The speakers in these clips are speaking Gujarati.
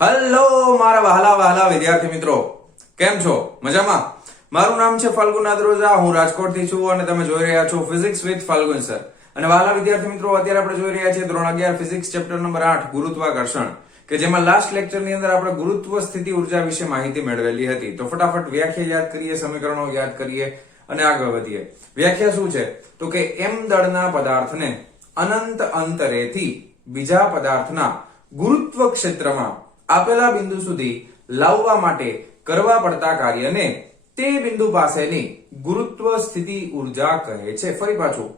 હેલો મારા વહાલા વહાલા વિદ્યાર્થી મિત્રો, કેમ છો? મજામાં? મારું નામ છે ફાલ્ગુન આદ્રોજા, હું રાજકોટથી છું અને તમે જોઈ રહ્યા છો ફિઝિક્સ વિથ ફાલ્ગુન સર. અને વહાલા વિદ્યાર્થી મિત્રો, અત્યારે આપણે જોઈ રહ્યા છીએ ધોરણ 11 ફિઝિક્સ ચેપ્ટર નંબર 8 ગુરુત્વાકર્ષણ, કે જેમાં લાસ્ટ લેક્ચર ની અંદર આપણે ગુરુત્વ સ્થિતિ ઉર્જા વિશે માહિતી મેળવેલી હતી. તો ફટાફટ વ્યાખ્યા યાદ કરીએ, સમીકરણો યાદ કરીએ અને આગળ વધીએ. વ્યાખ્યા શું છે? તો કે m દળના પદાર્થને અનંત અંતરેથી બીજા પદાર્થના ગુરુત્વ ક્ષેત્રમાં આપેલા બિંદુ સુધી લાવવા માટે કરવા પડતા કાર્યને તે બિંદુ પાસેની ગુરુત્વ સ્થિતિ ઉર્જા કહે છે. ફરી પાછું,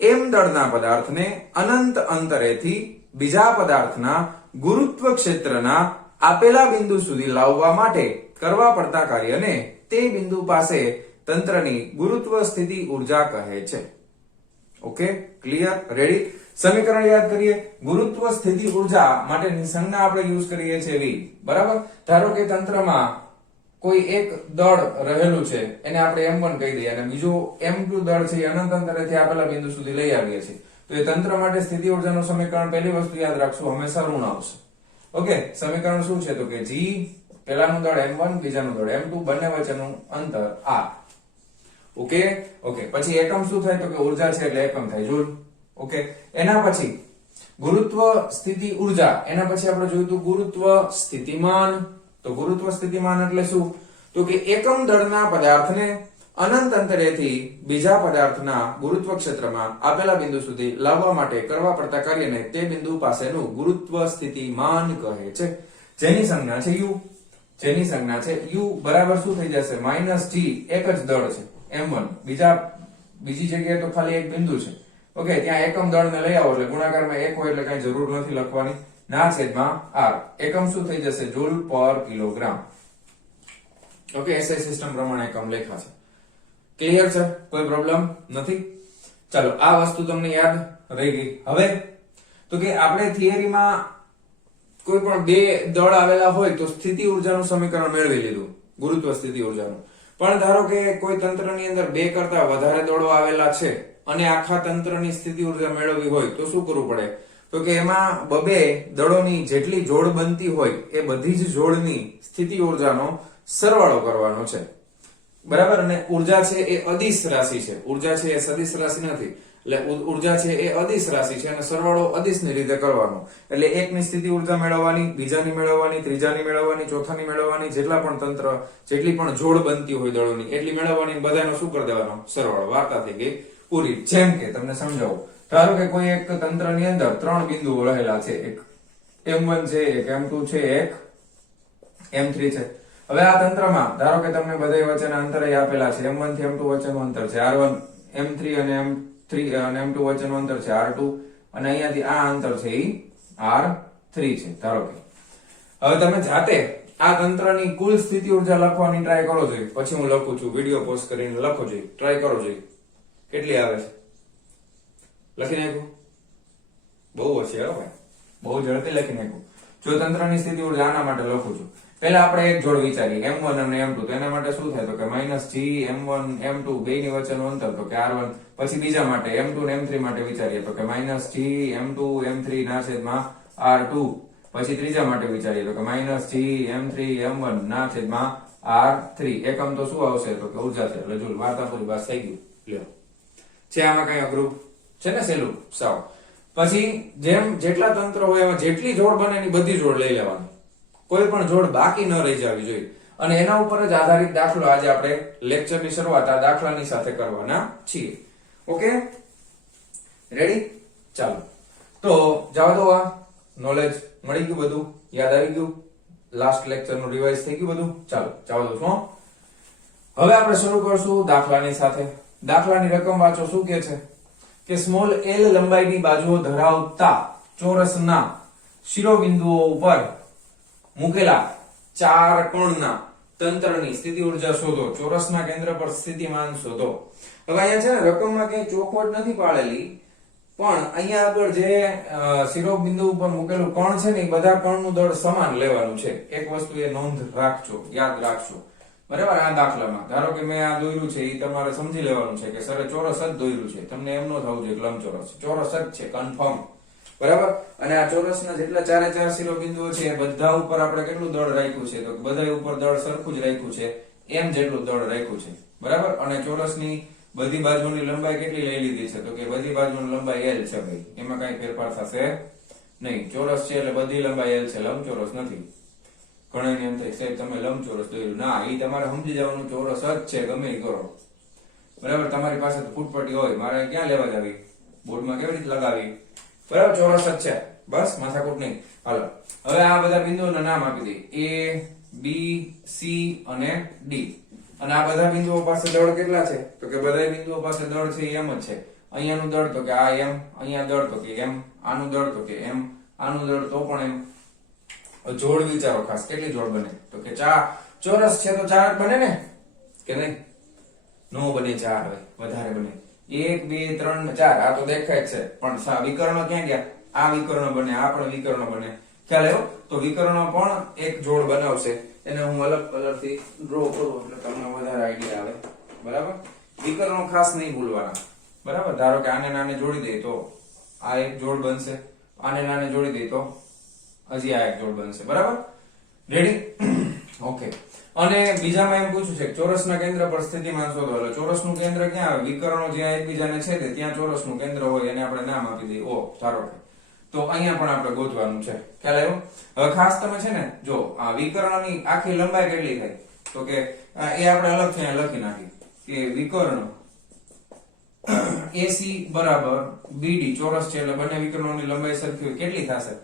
m દળના પદાર્થને અનંત અંતરેથી બીજા પદાર્થના ગુરુત્વ ક્ષેત્રના આપેલા બિંદુ સુધી લાવવા માટે કરવા પડતા કાર્યને તે બિંદુ પાસે તંત્રની ગુરુત્વ સ્થિતિ ઉર્જા કહે છે. Okay, clear? રેડી? સમીકરણ યાદ કરીએ. ગુરુત્વ સ્થિતિ ઉર્જા માટેની સંજ્ઞા આપણે યુઝ કરીએ છીએ v. બરાબર? ધારો કે તંત્રમાં કોઈ એક દળ રહેલું છે, એને આપણે m1 કહી દઈએ અને બીજું m2 દળ છે એ અનંત અંતરેથી આપેલા બિંદુ સુધી લઈ આવીએ છીએ. તો એ તંત્ર માટે સ્થિતિ ઉર્જાનું સમીકરણ પહેલી વસ્તુ યાદ રાખશું, હંમેશા ઋણ આવશે. ઓકે, સમીકરણ શું છે? તો કે g, પહેલાનું દળ m1, બીજાનું દળ m2, બંને વચ્ચેનું અંતર r. ઓકે, પછી એકમ શું થાય? તો કે ઉર્જા છે એટલે એકમ થાય, જૂલ. ઓકે, એના પછી ગુરુત્વ સ્થિતિ ઉર્જા, એના પછી આપણે જોયું હતું ગુરુત્વ સ્થિતિમાન. તો ગુરુત્વ સ્થિતિમાન એટલે શું? તો કે એકમ દળના પદાર્થને અનંત અંતરેથી બીજા પદાર્થના ગુરુત્વ ક્ષેત્રમાં આપેલા બિંદુ સુધી લાવવા માટે કરવા પડતા કાર્યને તે બિંદુ પાસેનું ગુરુત્વ સ્થિતિમાન કહે છે. જેની સંજ્ઞા છે u. જેની સંજ્ઞા છે u બરાબર શું થઈ જશે? -g, એક જ દળ છે m1, બીજી જગ્યાએ તો ખાલી એક બિંદુ છે. ઓકે, ત્યાં એકમ દળને લઈ આવો એટલે ગુણાકારમાં 1 હોય એટલે કઈ જરૂર નથી લખવાની. ના છેદમાં r. એકમ શું થઈ જશે? જૂલ પર કિલોગ્રામ. ઓકે, એસઆઈ સિસ્ટમ પ્રમાણે એકમ લખ્યા છે. ક્લિયર છે? કોઈ પ્રોબ્લેમ નથી? ચાલો, આ વસ્તુ તમને યાદ રહી ગઈ. હવે તો કે આપણે થિયરીમાં કોઈ પણ બે દળ આવેલા હોય તો સ્થિતિ ઉર્જાનું સમીકરણ મેળવી લીધું, ગુરુત્વ સ્થિતિ ઉર્જાનું. પણ ધારો કે કોઈ તંત્રની અંદર બે કરતા વધારે દળો આવેલા છે અને આખા તંત્રની સ્થિતિ ઉર્જા મેળવવી હોય તો શું કરવું પડે? તો કે એમાં બબે દળોની જેટલી જોડ બનતી હોય એ બધી જ જોડની સ્થિતિ ઉર્જાનો સરવાળો કરવાનો છે. બરાબર? અને ઉર્જા છે એ અદિશ રાશિ છે, ઉર્જા છે એ સદિશ રાશિ નથી. એટલે ઉર્જા છે એ અદિશ રાશિ છે અને સરવાળો અદિશની રીતે કરવાનો. એટલે એકની સ્થિતિ ઉર્જા મેળવવાની, બીજાની મેળવવાની, ત્રીજાની મેળવવાની, ચોથાની મેળવવાની, જેટલા પણ તંત્ર, જેટલી પણ જોડ બનતી હોય દળોની એટલી મેળવવાની, બધાનો શું કરી દેવાનો? સરવાળો. વાર્તા થઈ ગઈ પૂરી. જેમ કે તમને સમજાવું, ધારો કે કોઈ એક તંત્રની અંદર 3 બિંદુઓ રહેલા છે, એક m1 છે, એક m2 છે, એક m3 છે. હવે આ તંત્રમાં ધારો કે તમને બધા વચ્ચેના અંતરે આપેલા છે. m1 થી m2 વચ્ચેનું અંતર છે r1, m3 અને m3 અને m2 વચ્ચેનું અંતર છે r2, અને અહીંયાથી આ અંતર છે એ r3 છે. ધારો કે હવે તમે જાતે આ તંત્રની કુલ સ્થિતિ ઉર્જા લખવાની ટ્રાય કરો જોઈએ. પછી હું લખું છું, વિડિયો પોઝ કરીને લખો જોઈએ, ટ્રાય કરો જોઈએ. કેટલી આવે છે? લખી નાખું. બહુ હશે હો ભાઈ, બહુ ઝડપથી લખી નાખું. જો તંત્રની સ્થિતિ ઉર્જા આના માટે લખું છું. પહેલા આપણે એક જોડ વિચારીએ, m1 અને m2. તો એના માટે શું થાય? તો કે -g, m1, m2 બેની વચ્ચેનું અંતર તો કે r1. પછી બીજા માટે m2 અને m3 માટે વિચારીએ તો કે -g, m2, m3 ના છેદમાં r2. પછી ત્રીજા માટે વિચારીએ તો કે -g, m3, m1 ના છેદમાં r3. એકમ તો શું આવશે? તો કે ઉર્જા છે. એટલે જો વાર્તા પૂરી, બસ થઈ ગયું. લ્યો, છે આમાં કઈ અઘરું છે ને? સહેલું સાવ. પછી જેટલા તંત્ર હોય એમાં જેટલી જોડ બને એની બધી જોડ લઈ લેવાની, કોઈ પણ જોડ બાકી ન રહી જવી જોઈએ. અને એના ઉપર જ આધારિત દાખલો આજે આપણે લેક્ચરની શરૂઆત આ દાખલાની સાથે કરવાના છીએ. Okay, ready? ચાલો, તો જવા દો. આ નોલેજ મળી ગયું, બધું યાદ આવી ગયું, લાસ્ટ લેક્ચરનું રિવાઇઝ થઈ ગયું બધું. ચાલો, જવા દો છો. હવે આપણે શરૂ કરશું દાખલાની સાથે. દાખલાની રકમ વાંચો. શું કે છે? કે સ્મોલ l લંબાઈની બાજુઓ ધરાવતા ચોરસના શિરોબિંદુઓ ઉપર મૂકેલા 4 કોણના તંત્રની સ્થિતિ ઉર્જા શોધો. ચોરસના કેન્દ્ર પર સ્થિતિમાન શોધો. હવે અહીંયા છે ને રકમમાં કઈ ચોખવટ નથી પાડેલી, પણ અહીંયા આગળ જે શિરોબિંદુ ઉપર મૂકેલું કણ છે ને એ બધા કણનું દળ સમાન લેવાનું છે. એક વસ્તુ એ નોંધ રાખજો, યાદ રાખજો. બરાબર? આ દાખલામાં ધારો કે મેં આ દોર્યું છે, એ તમારે સમજી લેવાનું છે કે સરે ચોરસ જ દોર્યું છે. તમને એમ ન થવું જોઈએ લંબચોરસ, ચોરસ જ છે, કન્ફર્મ. બરાબર? અને આ ચોરસના જેટલા ચારે ચાર શિરોબિંદુઓ છે એ બધા ઉપર આપણે કેટલું દળ રાખ્યું છે? તો બધા ઉપર દળ સરખું જ રાખ્યું છે, એમ જેટલું દળ રાખ્યું છે, બરાબર. અને ચોરસની બધી બાજુની લંબાઈ કેટલી લઈ લીધી છે? તો કે બધી બાજુની લંબાઈ L છે ભાઈ, એમાં કઈ ફેરફાર થશે નહીં. ચોરસ છે એટલે બધી લંબાઈ L છે, લંબચોરસ નથી. ઘણા એમ થાય સાહેબ તમે લંબચોરસ દોર્યું, ના, એ તમારે સમજી જવાનું ચોરસ જ છે, ગમે એ કરો, બરાબર. તમારી પાસે તો ફૂટપટ્ટી હોય, મારે ક્યાં લેવા જાવી, બોર્ડમાં કેવી રીતે લગાવી, બરાબર. ચોરસ જ છે, બસ, માથાકૂટ નહીં. હાલો, હવે આ બધા બિંદુઓના નામ આપી દઈએ, A, B, C અને D. અને આ બધા બિંદુઓ પાસે દળ કેટલા છે? તો કે બધા બિંદુઓ પાસે દળ છે એમ જ છે. અહીંયાનું દળ તો કે આ એમ, અહીંયા દળ તો કે એમ, આનું દળ તો કે એમ, આનું દળ તો પણ એમ. જોડ વિચારો ખાસ, કેટલી જોડ બને? તો કે ચોરસ છે તો 4 જ બને ને, કે નહીં? નો બને 4, હવે વધારે બને. 1 2 3 4, આ તો દેખાય જ છે, પણ વિકર્ણ ક્યાં ગયા? આ વિકર્ણ બને, આ પણ વિકર્ણ બને. ખ્યાલ આવ્યો? તો વિકર્ણ પણ એક જોડ બનાવશે, એને હું અલગ કલરથી ડ્રો કરું એટલે તમને વધારે આઈડિયા આવે, બરાબર. વિકર્ણો ખાસ નહીં ભૂલવાના, બરાબર. ધારો કે આને નાને જોડી દઈએ તો આ એક જોડ બનશે, આને નાને જોડી દઈએ તો હજી આ એક જોડ બનશે, બરાબર. રેડી? ઓકે. અને બીજામાં એમ પૂછ્યું છે કે ચોરસના કેન્દ્ર પર સ્થિતિમાન શોધો. એટલે ચોરસનું કેન્દ્ર ક્યાં આવે? વિકર્ણો જ્યાં એકબીજાને છેદે ત્યાં ચોરસનું કેન્દ્ર હોય, એને આપણે નામ આપી દઈએ O, ધારો કે. તો અહીંયા પણ આપણે ગોતવાનું છે, ખ્યાલ આવ્યો? હવે ખાસ તમે છે ને, જો આ વિકર્ણની આખી લંબાઈ કેટલી થાય? તો કે એ આપણે અલગથી અહીંયા લખી નાખી કે વિકર્ણ AC બરાબર BD, ચોરસ છે એટલે બંને વિકર્ણોની લંબાઈ સરખી હોય, કેટલી થશે?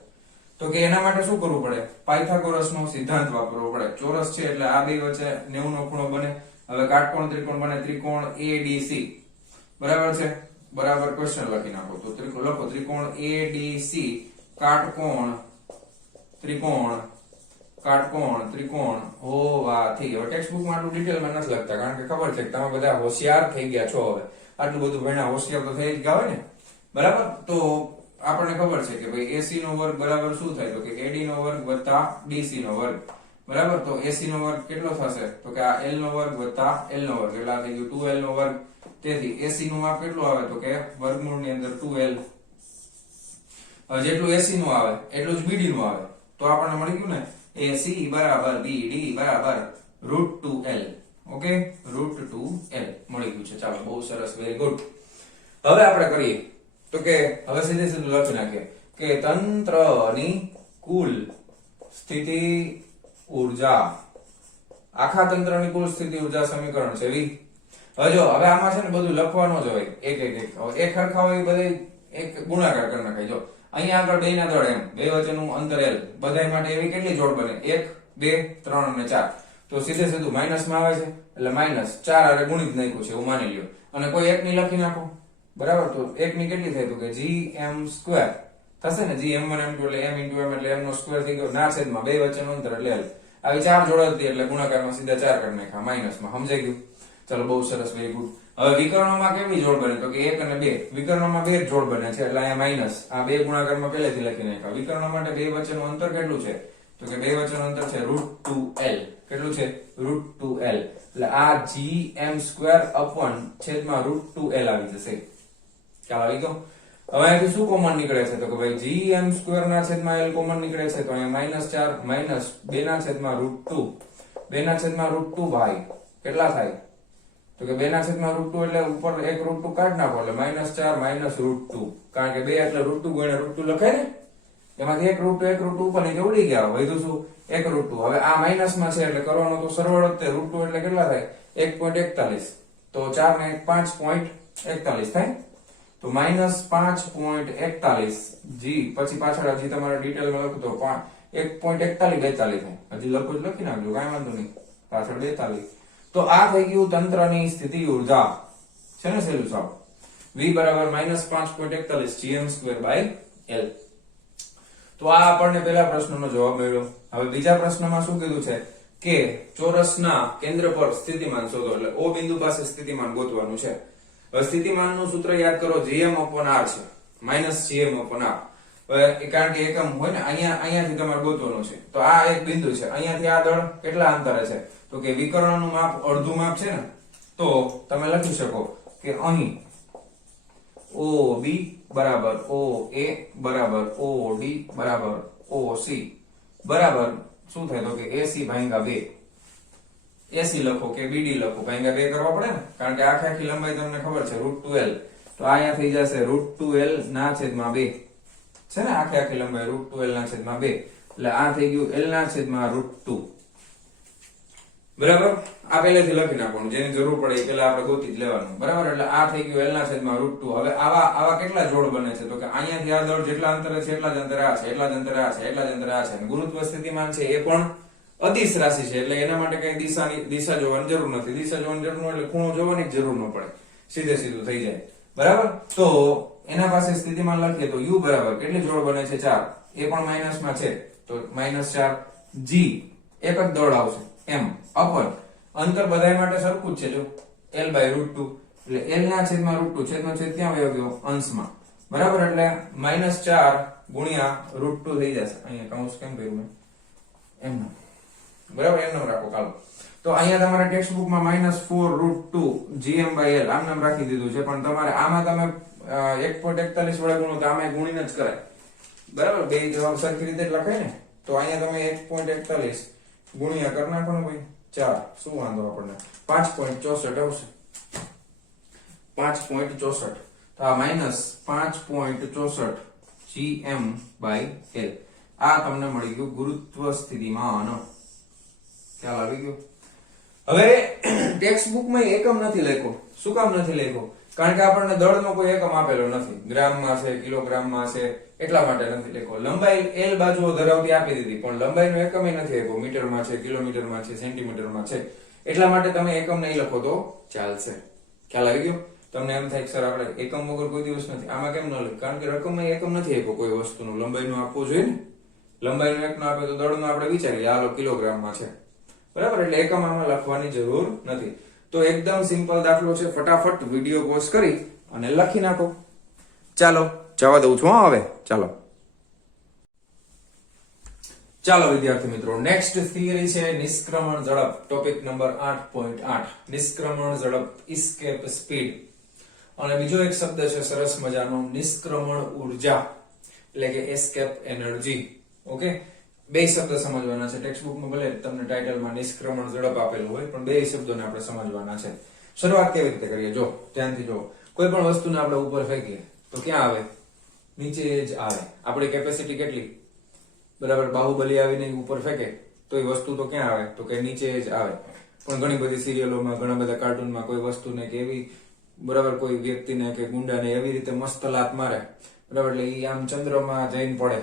તો કે એના માટે શું કરવું પડે? પાયથાગોરસનો સિદ્ધાંત વાપરવો પડે. ચોરસ છે એટલે આ બે વચ્ચે 90 નો ખૂણો બને. હવે કાટકોણ ત્રિકોણ બને, ત્રિકોણ ADC, બરાબર છે, બરાબર. ક્વેશ્ચન લખી નાખો તો લખો ત્રિકોણ ADC, કાટકોણ ત્રિકોણ હોવાથી. હવે ટેક્સ્ટબુકમાં આટલું ડિટેલમાં નથી લખતા, કારણ કે ખબર છે કે તમે બધા હોશિયાર થઈ ગયા છો. હવે આટલું બધું ભણ્યા, હોશિયાર તો થઈ જ ગયા હોય ને, બરાબર. તો આપણને ખબર છે કે ભાઈ AC નો વર્ગ બરાબર શું થાય? તો કે AD નો વર્ગ વત્તા BC નો વર્ગ, બરાબર. તો AC નો વર્ગ કેટલો થશે? તો કે આ L નો વર્ગ વત્તા L નો વર્ગ, એટલે આ થઈ ગયું 2L નો વર્ગ. તેથી AC નું માપ કેટલું આવે? તો કે વર્ગમૂળની અંદર 2L. જેટલું AC નું આવે એટલું જ BD નું આવે. તો આપણને મળી ગયું ને, AC બરાબર BD બરાબર √2L. ઓકે, √2L મળી ગયું છે. ચાલો, બહુ સરસ, વેરી ગુડ. હવે આપણે કરીએ તો કે હવે સીધે સીધું લખી નાખીએ કે તંત્રની કુલ સ્થિતિ ઊર્જા, આખા તંત્રની કુલ સ્થિતિ ઊર્જા સમીકરણ છે V. હવે જો, હવે આમાં છે ને બધું લખવાનું જ હોય, એક હરખા હોય બધે એક ગુણાકાર કરી નાખાય. જો અહીંયા આગળ બે ના દળ M, બે વચ્ચેનું અંતર L, બધા માટે એવી કેટલી જોડ બને? 1 2 3 અને 4. તો સીધે સીધું માઇનસ માં આવે છે એટલે -4 આરે ગુણિત નાખ્યું છે એવું માની લ્યો, અને કોઈ એક ની લખી નાખો, બરાબર. તો એક ની કેટલી થાય? તો કે gm² થશે ને, gm1 m2 એટલે m * m એટલે m નો સ્ક્વેર થઈ ગયો, ના છેદમાં બે વચ્ચેનું અંતર એટલે L. આવી 4 જોડ હતી એટલે ગુણાકારમાં સીધા 4 કરી નાખ્યા માઇનસમાં. સમજાઈ ગયું? ચલો, બહુ સરસ, વેરી ગુડ. હવે વિકર્ણોમાં કેવી જોડ બને? તો કે 1 અને 2. વિકર્ણોમાં 2 જોડ બને છે એટલે અહીંયા માઇનસ, આ બે ગુણાકારમાં પહેલેથી લખી નાખ્યા. વિકર્ણો માટે બે વચ્ચેનું અંતર કેટલું છે? તો કે બે વચ્ચેનું અંતર છે √2L. કેટલું છે? √2L. એટલે આ gm² અપોન છેદમાં √2L આવી જશે. ખ્યાલ આવી ગયો? હવે અહીંથી શું કોમન નીકળે છે? તો કે ભાઈ gm² ના છેદમાં L કોમન નીકળે છે, તો અહીંયા -4 માઇનસ 2 ના છેદમાં √2, 2 ના છેદમાં √2 ભાઈ કેટલા થાય? તો કે 2 ના છેદમાં √2 એટલે ઉપર એક √2 કાઢ નાખો એટલે -4 માઇનસ √2, કારણ કે 2 એટલે √2 ગુણ્યા √2 લખાય ને, એમાંથી એક √2 ઉપર નીચે ઉડી ગયા, વધ્યું શું? એક √2. હવે આ માઇનસ માં છે એટલે કરવાનો તો સરવાળો જ તે. √2 એટલે કેટલા થાય? 1.41. તો 4 ને 5.41 થાય. તો -5.41 g, પછી પાછળ હજી તમારે ડિટેલમાં લખો તો 1.41 42 થાય. હજી લખું જ લખી નાખજો, કાંઈ વાંધો નહીં, પાછળ 42. તો આ થઈ ગયું તંત્રની સ્થિતિ ઊર્જા, છે ને સહેલું સાવ. V બરાબર -5.41 gm²/L. તો આ આપણને પહેલા પ્રશ્નનો જવાબ મળ્યો. હવે બીજા પ્રશ્નમાં શું કીધું છે કે ચોરસના કેન્દ્ર પર સ્થિતિમાન શોધો, એટલે O બિંદુ પાસે સ્થિતિમાન ગોતવાનું છે. હવે સ્થિતિમાનનું સૂત્ર યાદ કરો, gm/r છે, -gm/r. કારણ કે એકમ હોય ને, અહીંયાથી તમારે ગોતવાનું છે. તો આ એક બિંદુ છે, અહીંયાથી આ દળ કેટલા અંતરે છે? તો કે વિકર્ણનું માપ અડધું માપ છે ને, તો તમે લખી શકો કે અહીં OB બરાબર OA બરાબર OD બરાબર OC બરાબર શું થાય તો કે AC ભાગ્યા 2 AC લખો કે BD લખો ભાગ્યા 2 કરવા પડે ને કારણ કે આખી લંબાઈ તમને ખબર છે √2L તો અહીંયા થઈ જશે √2L ના છેદમાં 2 છે ને આખી લંબાઈ √2L ના છેદમાં 2 એટલે આ થઈ ગયું L ના છેદમાં √2 બરાબર આ પહેલેથી લખી નાખવાનું જેની જરૂર પડે એ પહેલા આપણે ગોતી જ લેવાનું બરાબર એટલે આ થઈ ગયું L ના છેદમાં √2 હવે આવા કેટલા જોડ બને છે તો કે અહીંયાથી આ દળ જેટલા અંતરે છે એટલા જ અંતરે આ છે એટલા જ અંતરે આ છે એટલા જ અંતરે આ છે અને ગુરુત્વ સ્થિતિમાન છે એ પણ અદિશ રાશિ છે એટલે એના માટે કઈ દિશા જોવાની જરૂર નથી દિશા જોવાની જરૂર એટલે ખૂણો જોવાની જરૂર ન પડે સીધે સીધું થઈ જાય બરાબર તો એના પાસે સ્થિતિમાન લખીએ તો u બરાબર કેટલી જોડ બને છે 4 એ પણ માઈનસ માં છે તો -4 g એક જ દળ આવશે m અપર અંતર બધાય માટે સરખું જ છે જો L/√2 એટલે L ના છેદમાં √2 છેદનો છેદ ક્યાં વયો ગયો અંશમાં બરાબર એટલે -4 ગુણ્યા √2 થઈ જશે અહીંયા કૌંસ કેમ કર્યું મેં એમ બરાબર એમ રાખો કાલો તો અહીંયા તમારા ટેક્સ્ટ બુક માં -4√2 gm/L આમ નામ રાખી દીધું છે પણ તમારે આમાં તમે 1.41 વડે ગુણો તો આમાં ગુણીને જ કરાય બરાબર બે જવાબ સરખી રીતે જ લખાય ને તો અહીંયા તમે 1.41 ગુણ્યા કરી નાખો ને ભાઈ 4 શું વાંધો આપણને 5.64 આવશે 5.64 તો આ -5.64 gm/L આ તમને મળી ગયું ગુરુત્વ સ્થિતિમાન ખ્યાલ આવી ગયો હવે ટેક્સ્ટ બુક માં એકમ નથી લખ્યો શું કામ નથી લખ્યો કારણ કે આપણને દળનો કોઈ એકમ આપેલો નથી ગ્રામમાં છે કિલોગ્રામમાં છે એટલા માટે નથી લખ્યો લંબાઈ L બાજુઓ ધરાવતી આપી દીધી પણ લંબાઈનો એકમ નથી આપ્યો મીટરમાં છે કિલોમીટરમાં છે સેન્ટીમીટરમાં છે એટલા માટે તમે એકમ નહીં લખો તો ચાલશે ખ્યાલ આવી ગયો તમને એમ થાય કે સર આપણે એકમ વગર કોઈ દિવસ નથી આમાં કેમ ન લખ કારણ કે રકમમાં એકમ નથી આપ્યો કોઈ વસ્તુનું લંબાઈનું આપવું જોઈએ ને લંબાઈનો એક ન આપે તો દળનો આપણે વિચારીએ હાલો કિલોગ્રામમાં છે બરાબર એટલે એકમ આમાં લખવાની જરૂર નથી તો એકદમ સિમ્પલ દાખલો છે ફટાફટ વિડિયો પોઝ કરી અને લખી નાખો ચાલો જવા દઉં છું હવે ચાલો વિદ્યાર્થી મિત્રો નેક્સ્ટ થિયરી છે નિષ્ક્રમણ ઝડપ ટોપિક નંબર 8.8 નિષ્ક્રમણ ઝડપ એસ્કેપ સ્પીડ અને બીજો એક શબ્દ છે સરસ મજાનો નિષ્ક્રમણ ઉર્જા એટલે કે એસ્કેપ એનર્જી ઓકે બે શબ્દ સમજવાના છે ટેક્સ્ટ બુકમાં ભલે તમને ટાઇટલમાં નિષ્ક્રમણ ઝડપ આપેલું હોય પણ બે શબ્દોને આપણે સમજવાના છે શરૂઆત કેવી રીતે કરીએ જો ધ્યાનથી જો કોઈ પણ વસ્તુને આપણે ઉપર ફેંકીએ તો ક્યાં આવે નીચે જ આવે આપણી કેપેસિટી કેટલી બરાબર બાહુબલી આવીને ઉપર ફેંકે તો એ વસ્તુ તો ક્યાં આવે તો કે નીચે જ આવે પણ ઘણી બધી સિરિયલોમાં ઘણા બધા કાર્ટૂનમાં કોઈ વસ્તુને કે એવી બરાબર કોઈ વ્યક્તિને કે ગુંડાને એવી રીતે મસ્ત લાત મારે બરાબર એટલે એ આમ ચંદ્રમાં જઈને પડે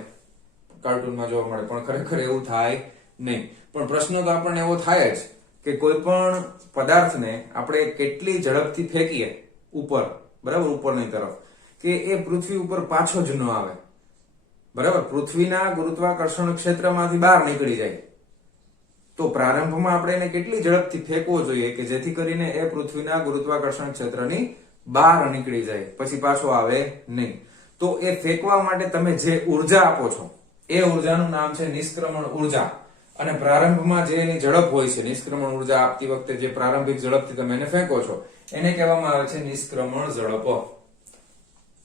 કાર્ટૂનમાં જોવા મળે પણ ખરેખર એવું થાય નહીં પણ પ્રશ્ન તો આપણને એવો થાય જ કે કોઈ પણ પદાર્થને આપણે કેટલી ઝડપથી ફેંકીએ ઉપર બરાબર ઉપરની તરફ કે એ પૃથ્વી ઉપર પાછો જ ન આવે બરાબર પૃથ્વીના ગુરુત્વાકર્ષણ ક્ષેત્રમાંથી બહાર નીકળી જાય તો પ્રારંભમાં આપણે એને કેટલી ઝડપથી ફેંકવો જોઈએ કે જેથી કરીને એ પૃથ્વીના ગુરુત્વાકર્ષણ ક્ષેત્રની બહાર નીકળી જાય પછી પાછો આવે નહીં તો એ ફેંકવા માટે તમે જે ઉર્જા આપો છો એ ઉર્જાનું નામ છે નિષ્ક્રમણ ઉર્જા અને પ્રારંભમાં જે એની ઝડપ હોય છે નિષ્ક્રમણ ઉર્જા આપતી વખતે જે પ્રારંભિક ઝડપથી તમે એને ફેંકો છો એને કહેવામાં આવે છે નિષ્ક્રમણ ઝડપ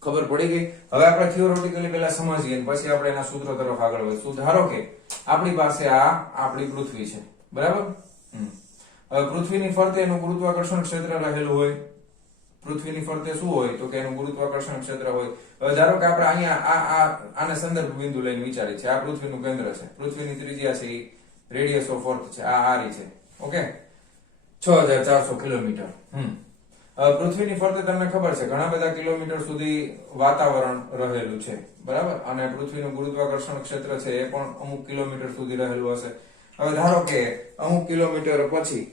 ખબર પડી ગઈ હવે આપણે થિયોરેટિકલી પહેલા સમજીએ પછી આપણે એના સૂત્રો તરફ આગળ વધીશું ધારો કે આપણી પાસે આ આપણી પૃથ્વી છે બરાબર હવે પૃથ્વીની ફરતે એનું ગુરુત્વાકર્ષણ ક્ષેત્ર રહેલું હોય પૃથ્વીની ફરતે શું હોય તો કે એનું ગુરુત્વાકર્ષણ ક્ષેત્ર હોય હવે ધારો કે આપણે અહીંયા આને સંદર્ભ બિંદુ લઈને વિચારીએ છીએ આ પૃથ્વીનું કેન્દ્ર છે પૃથ્વીની ત્રિજ્યા છે રેડિયસ ઓફ અર્થ છે આ આરી છે ઓકે 6400 કિલોમીટર હવે પૃથ્વીની ફરતે તમને ખબર છે ઘણા બધા કિલોમીટર સુધી વાતાવરણ રહેલું છે બરાબર અને પૃથ્વીનું ગુરુત્વાકર્ષણ ક્ષેત્ર છે એ પણ અમુક કિલોમીટર સુધી રહેલું હશે હવે ધારો કે અમુક કિલોમીટર પછી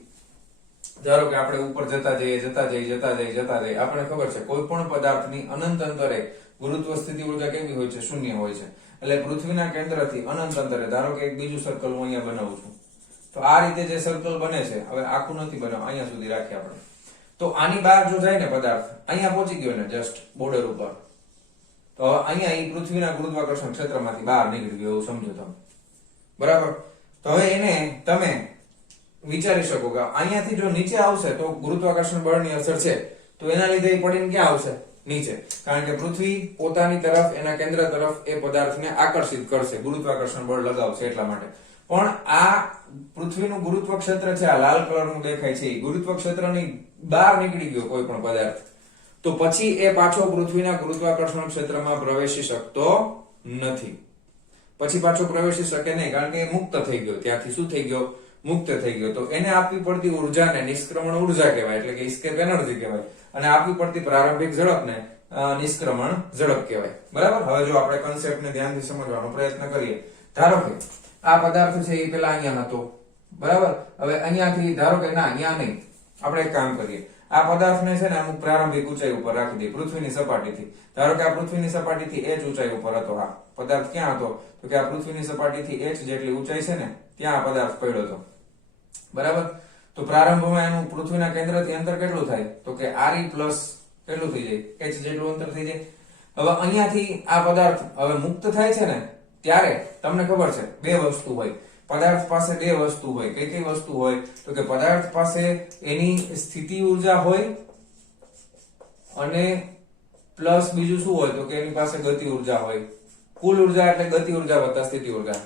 ધારો કે આપણે ઉપર જતા જઈએ આપણે ખબર છે કોઈ પણ પદાર્થની અનંત અંતરે ગુરુત્વ સ્થિતિ ઉર્જા કેવી હોય છે શૂન્ય હોય છે એટલે પૃથ્વીના કેન્દ્રથી અનંત અંતરે ધારો કે એક બીજું સર્કલ હું અહીંયા બનાવું છું તો આ રીતે જે સર્કલ બને છે હવે આખું નથી બનાવ અહીંયા સુધી રાખીએ આપણે તો આની બહાર જો જાય ને પદાર્થ અહીંયા પહોંચી ગયો ને જસ્ટ બોર્ડર ઉપર તો અહીંયા એ પૃથ્વીના ગુરુત્વાકર્ષણ ક્ષેત્રમાંથી બહાર નીકળી ગયો એવું સમજો તમે બરાબર તો હવે એને તમે વિચારી શકો કે અહીંયાથી જો નીચે આવશે તો ગુરુત્વાકર્ષણ બળની અસર છે તો એના લીધે એ પડીને ક્યાં આવશે નીચે, કારણ કે પૃથ્વી પોતાની તરફ એના કેન્દ્ર તરફ એ પદાર્થને આકર્ષિત કરશે, ગુરુત્વાકર્ષણ બળ લગાવશે એટલા માટે. પણ આ પૃથ્વીનું ગુરુત્વ ક્ષેત્ર છે, આ લાલ કલરનું દેખાય છે, એ ગુરુત્વ ક્ષેત્રની બહાર નીકળી ગયો કોઈ પણ પદાર્થ, તો પછી એ પાછો પૃથ્વીના ગુરુત્વાકર્ષણ ક્ષેત્રમાં પ્રવેશી શકતો નથી. પછી પાછો પ્રવેશી શકે નહીં, કારણ કે એ મુક્ત થઈ ગયો, ત્યાંથી શું થઈ ગયો, મુક્ત થઈ ગયો. તો એને આપવી પડતી ઉર્જાને નિષ્ક્રમણ ઉર્જા કહેવાય, એટલે કે એસ્કેપ એનર્જી કહેવાય, અને આપવી પડતી પ્રારંભિક ઝડપને નિષ્ક્રમણ ઝડપ કહેવાય. બરાબર. હવે જો આપણે કન્સેપ્ટને ધ્યાનથી સમજવાનો પ્રયત્ન કરીએ. ધારો કે આ પદાર્થ છે એ પેલા અહીંયા હતો, બરાબર. હવે અહીંયાથી ધારો કે ના, અહીંયા નહીં, આપણે એક કામ કરીએ, આ પદાર્થને છે ને અમુક પ્રારંભિક ઊંચાઈ ઉપર રાખી દઈએ, પૃથ્વીની સપાટીથી. ધારો કે આ પૃથ્વીની સપાટીથી h ઊંચાઈ ઉપર હતો, આ પદાર્થ ક્યાં હતો, તો કે આ પૃથ્વીની સપાટીથી h જેટલી ઊંચાઈ છે ને ત્યાં આ પદાર્થ પડ્યો હતો, બરાબર. તો પ્રારંભમાં એનું પૃથ્વીના કેન્દ્રથી અંતર કેટલું થાય, તો કે re પ્લસ કેટલું થઈ જાય, h જેટલું અંતર થઈ જાય. હવે અહીંયાથી આ પદાર્થ હવે મુક્ત થાય છે ને ત્યારે તમને ખબર છે બે વસ્તુ હોય, પદાર્થ પાસે બે વસ્તુ હોય. કઈ કઈ વસ્તુ હોય, તો કે પદાર્થ પાસે એની સ્થિતિ ઉર્જા હોય, અને પ્લસ બીજું શું હોય, તો કે એની પાસે ગતિ ઉર્જા હોય. કુલ ઉર્જા એટલે ગતિ ઉર્જા વત્તા સ્થિતિ ઉર્જા.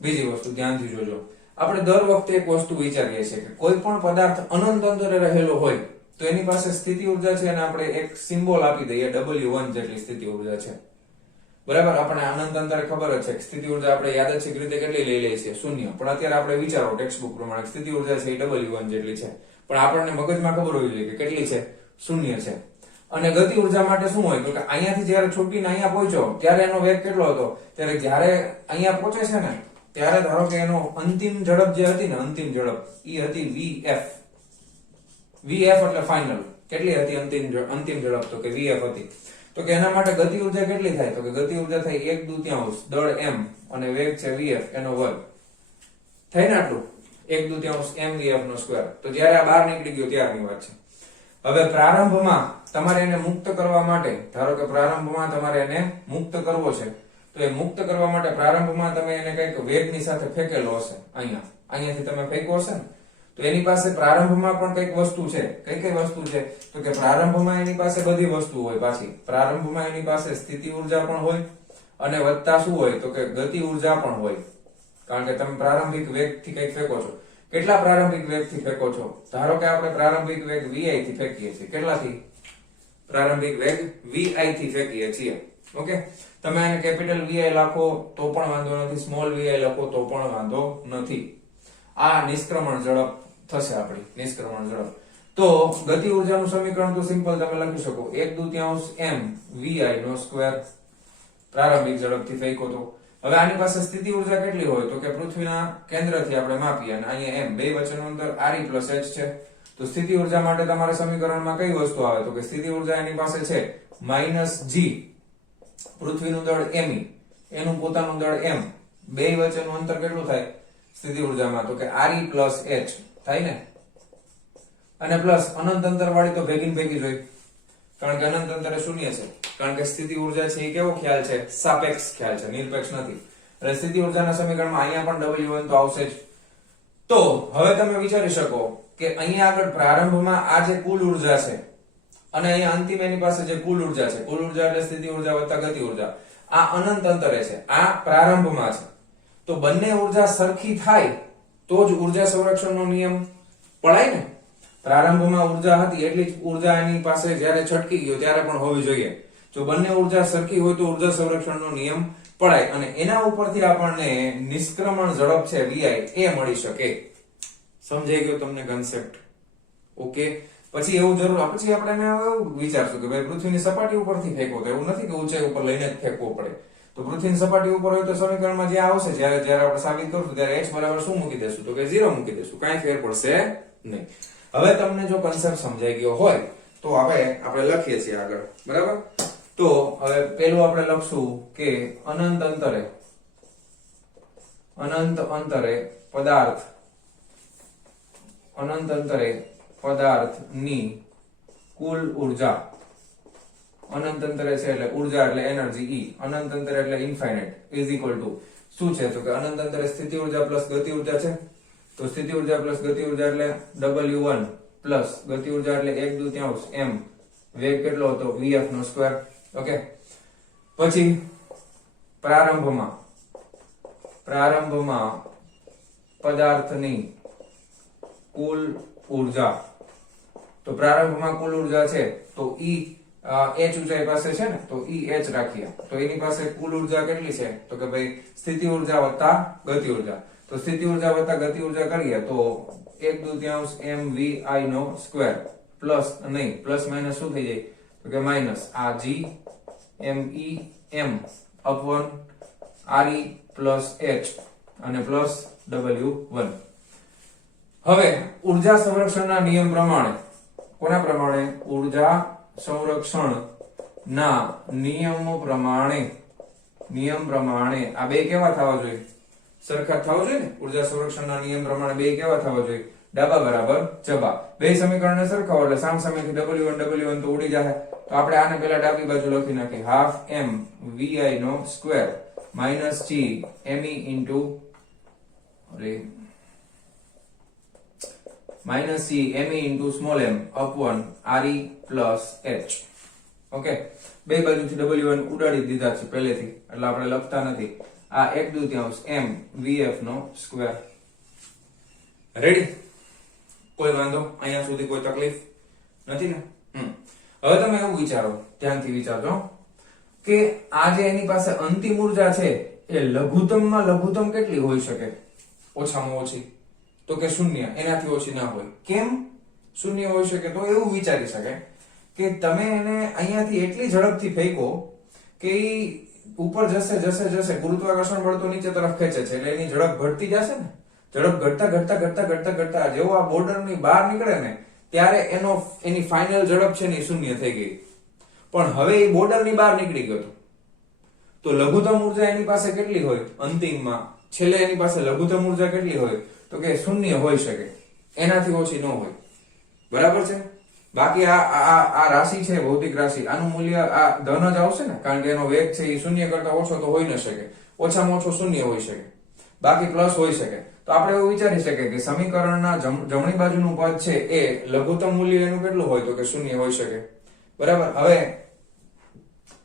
બીજી વસ્તુ ધ્યાનથી જોજો, આપણે દર વખતે એક વસ્તુ વિચારીએ છીએ કે કોઈ પણ પદાર્થ અનંત અંતરે રહેલો હોય તો એની પાસે સ્થિતિ ઉર્જા છે, અને આપણે એક સિમ્બોલ આપી દઈએ, W1 જેટલી સ્થિતિ ઉર્જા છે, બરાબર. આપણે અનંત અંતરે ખબર જ છે કે સ્થિતિ ઉર્જા આપણે યાદચ્છિક રીતે કેટલી લઈ લઈએ છીએ, 0. પણ અત્યારે આપણે વિચારો ટેક્સ્ટ બુક પ્રમાણે સ્થિતિ ઉર્જા છે એ W1 જેટલી છે, પણ આપણને મગજમાં ખબર હોવી જોઈએ કે કેટલી છે, 0 છે. અને ગતિ ઉર્જા માટે શું હોય, તો કે અહીંયાથી જ્યારે છૂટીને અહીંયા પહોંચ્યો ત્યારે એનો વેગ કેટલો હતો, ત્યારે જ્યારે અહીંયા પહોંચે છે ને ત્યારે ધારો કે એનો અંતિમ ઝડપ જે હતી ને, અંતિમ ઝડપ એ હતી vf. vf એટલે ફાઇનલ. કેટલી હતી અંતિમ ઝડપ, તો કે vf હતી. તો કે એના માટે ગતિ ઉર્જા કેટલી થાય, તો કે ગતિ ઉર્જા થાય 1/2 દળ m અને વેગ છે vf એનો વર્ગ. થાય ને આટલું, 1/2 mvf નો સ્ક્વેર. તો જ્યારે આ બહાર નીકળી ગયો ત્યારની વાત છે. હવે પ્રારંભમાં તમારે એને મુક્ત કરવા માટે, ધારો કે પ્રારંભમાં તમારે એને મુક્ત કરવો છે, તો એ મુક્ત કરવા માટે પ્રારંભમાં તમે એને કંઈક વેગની સાથે ફેંકેલો હશે, અહીંયાથી તમે ફેંક્યો હશે ને, તો એની પાસે પ્રારંભમાં પણ કંઈક વસ્તુ છે. કઈ કઈ વસ્તુ છે, તો કે પ્રારંભમાં એની પાસે બધી વસ્તુ હોય. પાછી પ્રારંભમાં એની પાસે સ્થિતિ ઉર્જા પણ હોય, અને વત્તા શું હોય, તો કે ગતિ ઉર્જા પણ હોય, કારણ કે તમે પ્રારંભિક વેગથી કંઈક ફેંકો છો. કેટલા પ્રારંભિક વેગથી ફેંકો છો, ધારો કે આપણે પ્રારંભિક વેગ vi થી ફેંકીએ છીએ. કેટલાથી? પ્રારંભિક વેગ vi થી ફેંકીએ છીએ. ઓકે, તમે આને કેપિટલ Vi લખો તો પણ વાંધો નથી, સ્મોલ vi લખો તો પણ વાંધો નથી. આ નિષ્ક્રમણ ઝડપ થશે આપણી, નિષ્ક્રમણ ઝડપ. તો ગતિ ઉર્જાનું સમીકરણ તો સિમ્પલ તમે લખી શકો, 1/2 m vi નો સ્ક્વેર. પ્રારંભિક ઝડપથી ફેંકો તો. હવે આની પાસે સ્થિતિ ઉર્જા કેટલી હોય, તો કે પૃથ્વીના કેન્દ્રથી આપણે માપીએ, અને અહીંયા m બે વચ્ચેનું અંતર re plus h છે. તો સ્થિતિ ઉર્જા માટે તમારે સમીકરણમાં કઈ વસ્તુ આવે, તો કે સ્થિતિ ઉર્જા એની પાસે છે -g, પૃથ્વીનું દળ me, એનું પોતાનું દળ m, બે વચ્ચેનું અંતર કેટલું થાય સ્થિતિ ઉર્જામાં, તો કે re plus h થાય ને. અને પ્લસ અનંત અંતર વાળી તો ભેગી ભેગી જોઈ, કારણ કે અનંત અંતરે 0 છે, કારણ કે સ્થિતિ ઉર્જા છે એ કેવો ખ્યાલ છે, સાપેક્ષ ખ્યાલ છે, નિરપેક્ષ નથી. એટલે સ્થિતિ ઉર્જાના સમીકરણમાં અહીંયા પણ W1 તો આવશે જ. તો હવે તમે વિચારી શકો કે અહીંયા આગળ પ્રારંભમાં આ જે કુલ ઉર્જા છે, અને અહીંયા અંતિમ એની પાસે જે કુલ ઉર્જા છે, કુલ ઉર્જા એટલે સ્થિતિ ઉર્જા વત્તા ગતિ ઉર્જા, આ અનંત અંતરે છે, આ પ્રારંભમાં છે. તો બંને ઉર્જા સરખી થાય તો જ ઉર્જા સંરક્ષણનો નિયમ પડાય ને. પ્રારંભમાં ઉર્જા હતી એટલી જ ઉર્જા એની પાસે જ્યારે છટકી ગયો ત્યારે પણ હોવી જોઈએ. જો બંને ઉર્જા સરખી હોય તો ઉર્જા સંરક્ષણનો નિયમ પડાય, અને એના ઉપરથી આપણને નિષ્ક્રમણ ઝડપ છે vi એ મળી શકે. સમજાઈ ગયો તમને કન્સેપ્ટ? ઓકે. પછી એવું જરૂર, પછી આપણે એવું વિચારશું કે ભાઈ પૃથ્વીની સપાટી ઉપરથી ફેંકો, તો એવું નથી કે ઊંચાઈ ઉપર લઈને જ ફેંકવો પડે. તો પૃથ્વીની સપાટી ઉપર હોય તો સમીકરણમાં જ્યાં આવશે, જ્યારે આપણે સાબિત કરશું ત્યારે h બરાબર શું મૂકી દેશું, તો કે 0 મૂકી દેશું, કાંઈ ફેર પડશે નહીં. હવે તમને જો કન્સેપ્ટ સમજાઈ ગયો હોય તો હવે આપણે લખીએ છીએ આગળ, બરાબર. તો હવે પેલું આપણે લખશું કે અનંત અંતરે પદાર્થની કુલ ઉર્જા, અનંત અંતરે છે એટલે ઉર્જા એટલે એનર્જી E, અનંત અંતરે એટલે ઇન્ફાઇનાઇટ, ઇઝ ઇક્વલ ટુ શું છે, તો કે અનંત અંતરે સ્થિતિ ઉર્જા પ્લસ ગતિ ઉર્જા છે. તો સ્થિતિ ઉર્જા પ્લસ ગતિ ઉર્જા એટલે W1 પ્લસ ગતિ ઉર્જા એટલે 1/2 m વેગ કેટલો હતો vf નો સ્ક્વેર ઓકે પછી પ્રારંભમાં પદાર્થની કુલ ઊર્જા તો પ્રારંભમાં કુલ ઊર્જા છે તો E h ઊંચાઈ પાસે છે ને તો E h રાખીએ તો એની પાસે કુલ ઊર્જા કેટલી છે તો કે ભાઈ સ્થિતિ ઊર્જા વત્તા ગતિ ઊર્જા તો સ્થિતિ ઊર્જા વત્તા ગતિ ઊર્જા કરીએ તો 1/2 mvi નો સ્ક્વેર પ્લસ નહીં પ્લસ માઈનસ શું થઈ જાય તો કે માઈનસ આ g me m upon re plus h અને પ્લસ w1 હવે ઊર્જા સંરક્ષણના નિયમ પ્રમાણે કોના પ્રમાણે ઊર્જા સંરક્ષણના નિયમ પ્રમાણે આ બે કેવા થવા જોઈએ સરખા થવા જોઈએ ને ઊર્જા સંરક્ષણના નિયમ પ્રમાણે બે કેવા થવા જોઈએ ડાબા બરાબર જબા બે સમીકરણને સરખાવો એટલે સામસામેથી w1 તો ઉડી જાય તો આપણે આને પહેલા ડાબી બાજુ લખી નાખીએ હાફ m vi નો square minus g me into minus c me into small m upon re plus h okay બે બાજુથી w1 ઉડાડી દીધા છે પહેલેથી એટલે આપણે લખતા નથી આ 1/2 m vf નો સ્ક્વેર રેડી કોઈ વાંધો અહીંયા સુધી કોઈ તકલીફ નથી ને હવે તમે એવું વિચારો ધ્યાનથી વિચારજો કે આ જે એની પાસે અંતિમ ઊર્જા છે એ લઘુત્તમમાં લઘુત્તમ કેટલી હોઈ શકે ઓછામાં ઓછી તો કે શૂન્ય એનાથી ઓછી ના હોય કેમ શૂન્ય હોઈ શકે તો એવું વિચારી શકે કે તમે એને અહીંયાથી એટલી ઝડપથી ફેંકો કે ઈ ઉપર જશે ગુરુત્વાકર્ષણ બળ તો નીચે તરફ ખેંચે છે એટલે એની ઝડપ ઘટતી જશે ને ઝડપ ઘટતા જેવો આ બોર્ડરની બહાર નીકળે ને ત્યારે એની ફાઇનલ ઝડપ છે ને શૂન્ય થઈ ગઈ પણ હવે એ બોર્ડરની બહાર નીકળી ગયો તો લઘુત્તમ ઊર્જા એની પાસે કેટલી હોય અંતિમમાં છેલ્લે એની પાસે લઘુત્તમ ઊર્જા કેટલી હોય તો કે શૂન્ય હોઈ શકે એનાથી ઓછી ન હોય બરાબર છે બાકી આ રાશિ છે ભૌતિક રાશિ આનું મૂલ્ય આ ધન જ આવશે ને કારણ કે એનો વેગ છે એ શૂન્ય કરતા ઓછો તો હોઈ ન શકે ઓછામાં ઓછો શૂન્ય હોઈ શકે બાકી પ્લસ હોઈ શકે તો આપણે એવું વિચારી શકીએ કે સમીકરણના જમણી બાજુનું પદ છે એ લઘુત્તમ મૂલ્ય એનું કેટલું હોય તો કે શૂન્ય હોઈ શકે બરાબર હવે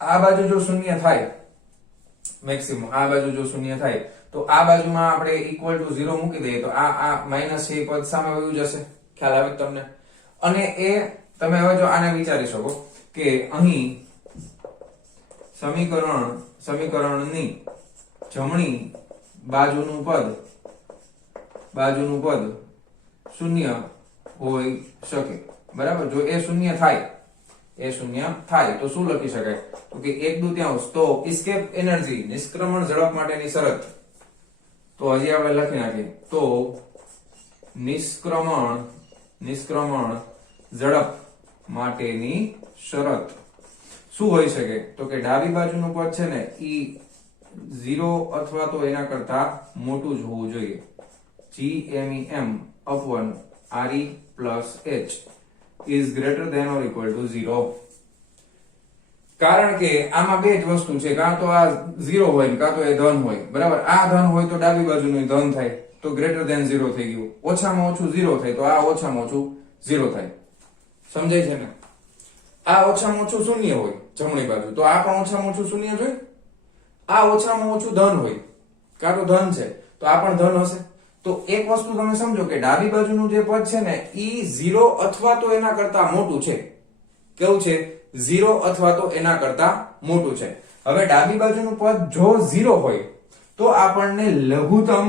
આ બાજુ જો શૂન્ય થાય મેક્સિમમ આ બાજુ જો શૂન્ય થાય તો આ બાજુમાં આપણે ઇક્વલ ટુ 0 મૂકી દઈએ તો આ માઈનસ છે પદ સામે વયું જશે ખ્યાલ આવે તમને અને એ તમે હવે જો આને વિચારી શકો કે અહીં સમીકરણની જમણી બાજુનું પદ શૂન્ય હોઈ શકે બરાબર જો એ શૂન્ય થાય તો શું લખી શકાય તો કે 1/2 તો એસ્કેપ એનર્જી નિષ્ક્રમણ ઝડપ માટેની શરત તો હજી આપણે લખી નાખીએ તો નિષ્ક્રમણ ઝડપ માટેની શરત શું હોઈ શકે તો કે ડાબી બાજુનું પદ છે ને ઈ 0 અથવા તો એના કરતા મોટું જ હોવું જોઈએ gmem upon re plus h is greater than or equal to 0 કારણ કે આમાં બે જ વસ્તુ છે કાં તો આ 0 હોય કાં તો એ ધન હોય બરાબર આ ધન હોય તો ડાબી બાજુનું ધન થાય તો greater than 0 થઈ ગયું ઓછામાં ઓછું 0 થાય તો આ ઓછામાં ઓછું 0 થાય સમજાય છે ને આ ઓછામાં ઓછું શૂન્ય હોય જમણી બાજુ તો આ પણ ઓછામાં ઓછું શૂન્ય જોઈએ આ ઓછામાં ઓછું ધન હોય કાં તો ધન છે તો આ પણ ધન હશે તો એક વસ્તુ તમે સમજો કે ડાબી બાજુનું જે પદ છે ને ઈ 0 અથવા તો એના કરતા મોટું છે કેવું છે 0 અથવા તો એના કરતા મોટું છે હવે ડાબી બાજુનું પદ જો 0 હોય તો આપણને લઘુત્તમ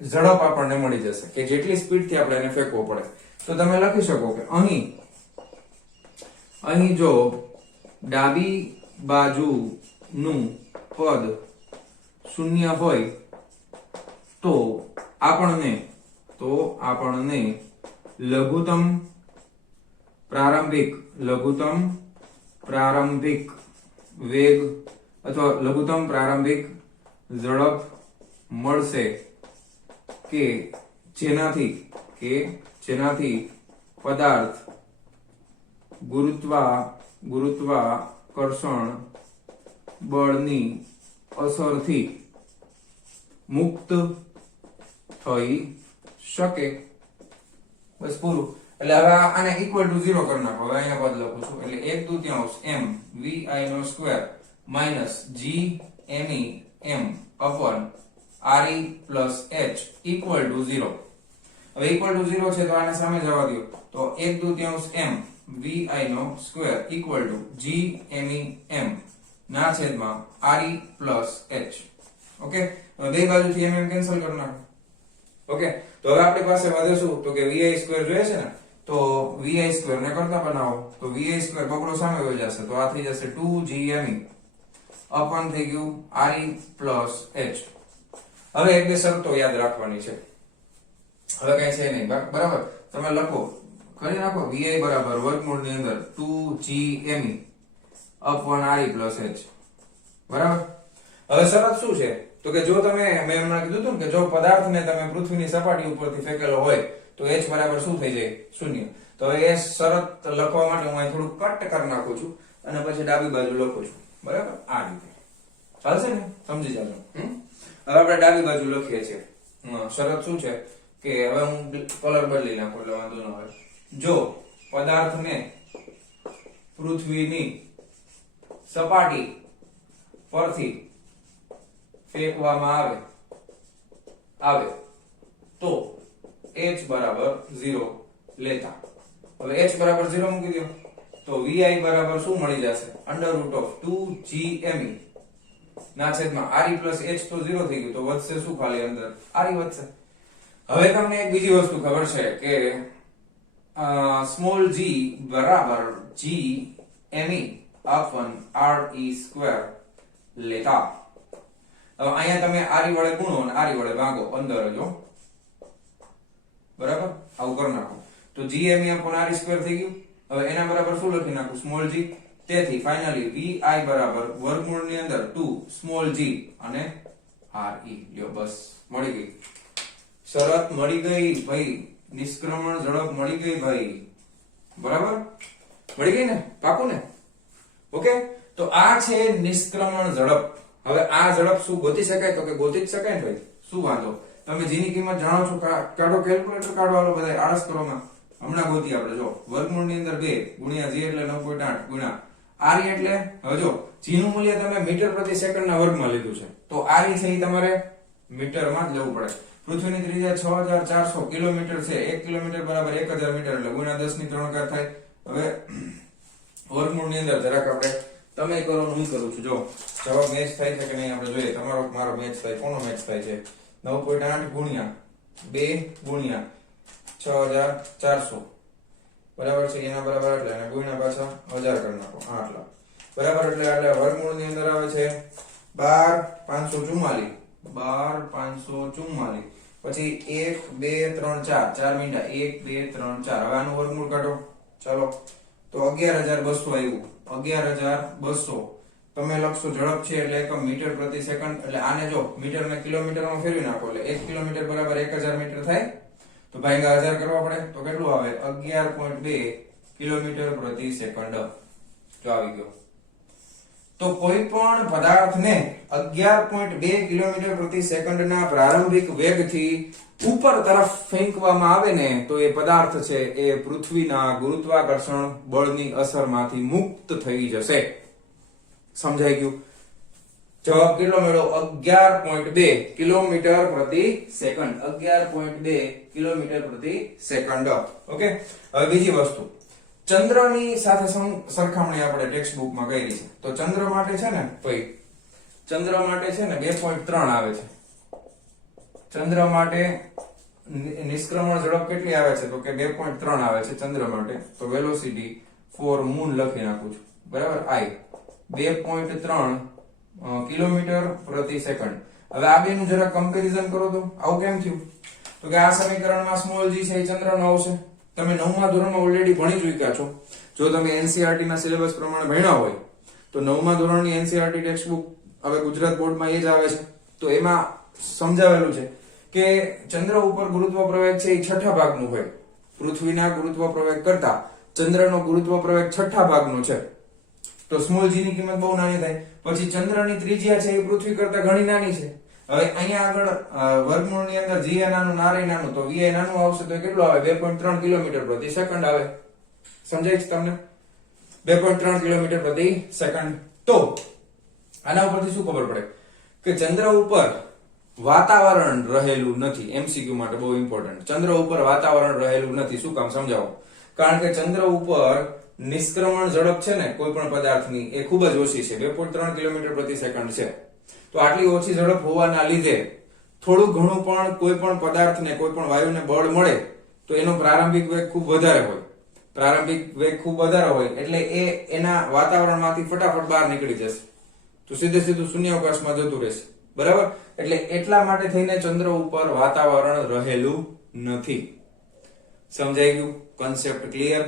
ઝડપ આપણને મળી જશે કે જેટલી સ્પીડથી આપણે એને ફેંકવો પડે તો તમે લખી શકો કે અહીં જો ડાબી બાજુનું પદ શૂન્ય હોય તો આપણને લઘુત્તમ પ્રારંભિક વેગ અથવા લઘુત્તમ પ્રારંભિક ઝડપ મળશે કે જેનાથી પદાર્થ ગુરુત્વાકર્ષણ બળની અસરથી મુક્ત થઈ શકે બસ પૂરું એટલે હવે આને ઇક્વલ ટુ 0 કરી નાખો. હવે અહીંયા પદ લખું છું એટલે 1/2 m vi નો square minus g me m upon re plus h equal to 0. હવે ઇક્વલ ટુ 0 છે તો આને સામે જવા દો તો 1/2 m vi નો square equal to g me m ના છેદમાં re પ્લસ h. ઓકે, હવે બે બાજુથી m કેન્સલ કરી નાખો. ઓકે, તો હવે આપણી પાસે વધે શું તો કે vi સ્ક્વેર જોઈએ છે ને, તો vi સ્ક્વેર ને કરતા બનાવો તો vi સ્ક્વેર બગડો સામે વહી જશે તો આ થઈ જશે 2gme અપન થઈ ગયું re પ્લસ h. હવે એક બે શરતો યાદ રાખવાની છે. હવે કઈ છે નહીં બરાબર, તમે લખો કરી નાખો vi બરાબર વર્ગમૂળ ની અંદર 2gme અપન re પ્લસ h. બરાબર, હવે શરત શું છે તો કે જો તમે મેં હમણાં કીધું હતું ને કે જો પદાર્થને તમે પૃથ્વીની સપાટી ઉપરથી ફેંકેલો હોય તો h બરાબર શું થઈ જાય 0. તો હવે એ શરત લખવા માટે હું અહીં થોડું કટ કરી નાખું છું અને પછી ડાબી બાજુ લખું છું. બરાબર, આ રીતે ચાલશે ને, સમજી જાજો. હવે આપણે ડાબી બાજુ લખીએ છીએ. શરત શું છે કે હવે હું કલર બદલી નાખું એટલે વાંધો ન આવે. જો પદાર્થને પૃથ્વીની સપાટી પરથી ફેંકવામાં આવે તો h બરાબર 0 લેતા. હવે h બરાબર 0 મૂકી દો તો vi બરાબર શું મળી જશે √2gme ના છેદમાં re પ્લસ h તો 0 થઈ ગયું તો વધશે શું ખાલી અંદર re વધશે. હવે તમને એક બીજી વસ્તુ ખબર છે કે સ્મોલ g બરાબર gme અપન re સ્ક્વેર લેતા. હવે અહીંયા તમે re વડે ગુણો અને re વડે ભાગો અંદર જો. બરાબર, આવું કરી નાખો તો gme અપન re સ્ક્વેર થઈ ગયું. હવે એના બરાબર શું લખી નાખું સ્મોલ g. તેથી ફાઇનલી vi બરાબર વર્ગમૂળ ની અંદર 2 સ્મોલ g અને re લ્યો બસ મળી ગઈ. શરત મળી ગઈ ભાઈ, નિષ્ક્રમણ ઝડપ મળી ગઈ ભાઈ. બરાબર, મળી ગઈ ને, પાકું ને. ઓકે, તો આ છે નિષ્ક્રમણ ઝડપ. હવે આ ઝડપ શું ગોતી શકાય તો કે ગોતી જ શકાય ને ભાઈ, શું વાંધો. તમે જેની કિંમત જાણો છો કાઢો, કેલ્ક્યુલેટર કાઢો, હાલો બધા આળસ કરો માં. હમણાં ગોતી આપણે જો વર્ગમૂળ ની અંદર 2 ગુણ્યા g એટલે 9.8 ગુણ્યા re એટલે હવે જો g નું મૂલ્ય તમે મીટર પ્રતિ સેકન્ડ ના વર્ગમાં લીધું છે તો re છે એ તમારે મીટરમાં જ લેવું પડે. પૃથ્વીની ત્રિજ્યા 6400 કિલોમીટર છે. 1 કિલોમીટર બરાબર 1000 મીટર એટલે ગુણ્યા 10 ની 3 ઘાત થાય. હવે વર્ગમૂળ ની અંદર જરાક આપણે તમે કરો હું કરું છું જો જવાબ મેચ થાય છે કે નહીં આપણે જોઈએ. તમારો મારો મેચ થાય, કોનો મેચ થાય છે 9.8 ગુણ્યા 2 ગુણ્યા 6400 બરાબર છે એના બરાબર એટલે અને ગુણ્યા પાછા 1000 કરી નાખો આટલા બરાબર એટલે વર્ગમૂળ ની અંદર આવે છે 12544 12544 પછી 1 2 3 4 4 મીંડા 1 2 3 4. હવે આનું વર્ગમૂળ કાઢો ચાલો તો 11200 આવ્યું. 11200 તમે લખશો ઝડપ છે એટલે એકમ મીટર પ્રતિ સેકન્ડ એટલે આને જો મીટર ને કિલોમીટરમાં ફેરવી નાખો એટલે 1 કિલોમીટર બરાબર 1000 મીટર થાય તો ભાગ્યા 1000 કરવા પડે તો કેટલું આવે 11.2 કિલોમીટર પ્રતિ સેકન્ડ. જો આવી ગયો. તો કોઈ પણ પદાર્થને 11.2 કિલોમીટર પ્રતિ સેકન્ડના પ્રારંભિક વેગથી ઉપર તરફ ફેંકવામાં આવે ને તો એ પદાર્થ છે એ પૃથ્વીના ગુરુત્વાકર્ષણ બળની અસરમાંથી મુક્ત થઈ જશે. સમજાઈ ગયું? જવાબ કેટલો મળ્યો 11.2 કિલોમીટર પ્રતિ સેકન્ડ. 11.2 કિલોમીટર પ્રતિ સેકન્ડ. ઓકે, હવે બીજી વસ્તુ ચંદ્રની સાથે સરખામણી આપણે ટેક્સ્ટ બુકમાં કરી છે તો ચંદ્ર માટે છે ને ભાઈ ચંદ્ર માટે છે ને 2.3 આવે છે. ચંદ્ર માટે નિષ્ક્રમણ ઝડપ કેટલી આવે છે તો કે 2.3 આવે છે ચંદ્ર માટે. તો વેલોસિટી ફોર મૂન લખી નાખું છું બરાબર i 2.3 કિલોમીટર પ્રતિ સેકન્ડ. હવે આ બેનું જરા કમ્પેરિઝન કરો તો આવું કેમ થયું તો કે આ સમીકરણમાં સ્મોલ g છે એ ચંદ્રનો આવશે. તમે 9મા ધોરણમાં ઓલરેડી ભણી ચૂક્યા છો. જો તમે એનસીઈઆરટી ના સિલેબસ પ્રમાણે ભણ્યા હોય તો 9મા ધોરણની એનસીઈઆરટી ટેક્સ્ટ બુક હવે ગુજરાત બોર્ડમાં એ જ આવે છે તો એમાં સમજાવેલું છે કે ચંદ્ર ઉપર ગુરુત્વ પ્રવેગ છે એ 6ઠા ભાગનું હોય. પૃથ્વીના ગુરુત્વ પ્રવેગ કરતા ચંદ્રનો ગુરુત્વ પ્રવેગ 6ઠા ભાગનો છે તો સ્મોલ g ની કિંમત બહુ નાની થાય. પછી ચંદ્રની ત્રિજ્યા છે એ પૃથ્વી કરતા ઘણી નાની છે. હવે અહીંયા આગળ વર્ગમૂળની અંદર g એ નાનું ના રે નાનું તો v એ નાનું આવશે તો કેટલું આવે 2.3 કિલોમીટર પ્રતિ સેકન્ડ આવે. સમજાય છે તમને? 2.3 કિલોમીટર પ્રતિ સેકન્ડ. તો આના ઉપરથી શું ખબર પડે કે ચંદ્ર ઉપર વાતાવરણ રહેલું નથી. એમસીક્યુ માટે બહુ ઇમ્પોર્ટન્ટ. ચંદ્ર ઉપર વાતાવરણ રહેલું નથી. શું કામ સમજાવો? કારણ કે ચંદ્ર ઉપર નિષ્ક્રમણ ઝડપ છે ને કોઈ પણ પદાર્થની એ ખૂબ જ ઓછી છે. 2.3 કિલોમીટર પ્રતિ સેકન્ડ છે. તો આટલી ઓછી ઝડપ હોવાના લીધે થોડું ઘણું પણ કોઈ પણ પદાર્થને કોઈ પણ વાયુને બળ મળે તો એનો પ્રારંભિક વેગ ખૂબ વધારે હોય. પ્રારંભિક વેગ ખૂબ વધારે હોય એટલે એ એના વાતાવરણમાંથી ફટાફટ બહાર નીકળી જશે. તો સીધે સીધું શૂન્યાવકાશમાં જતું રહેશે. બરાબર? એટલે એટલા માટે થઈને ચંદ્ર ઉપર વાતાવરણ રહેલું નથી. સમજાઈ ગયું? Concept clear?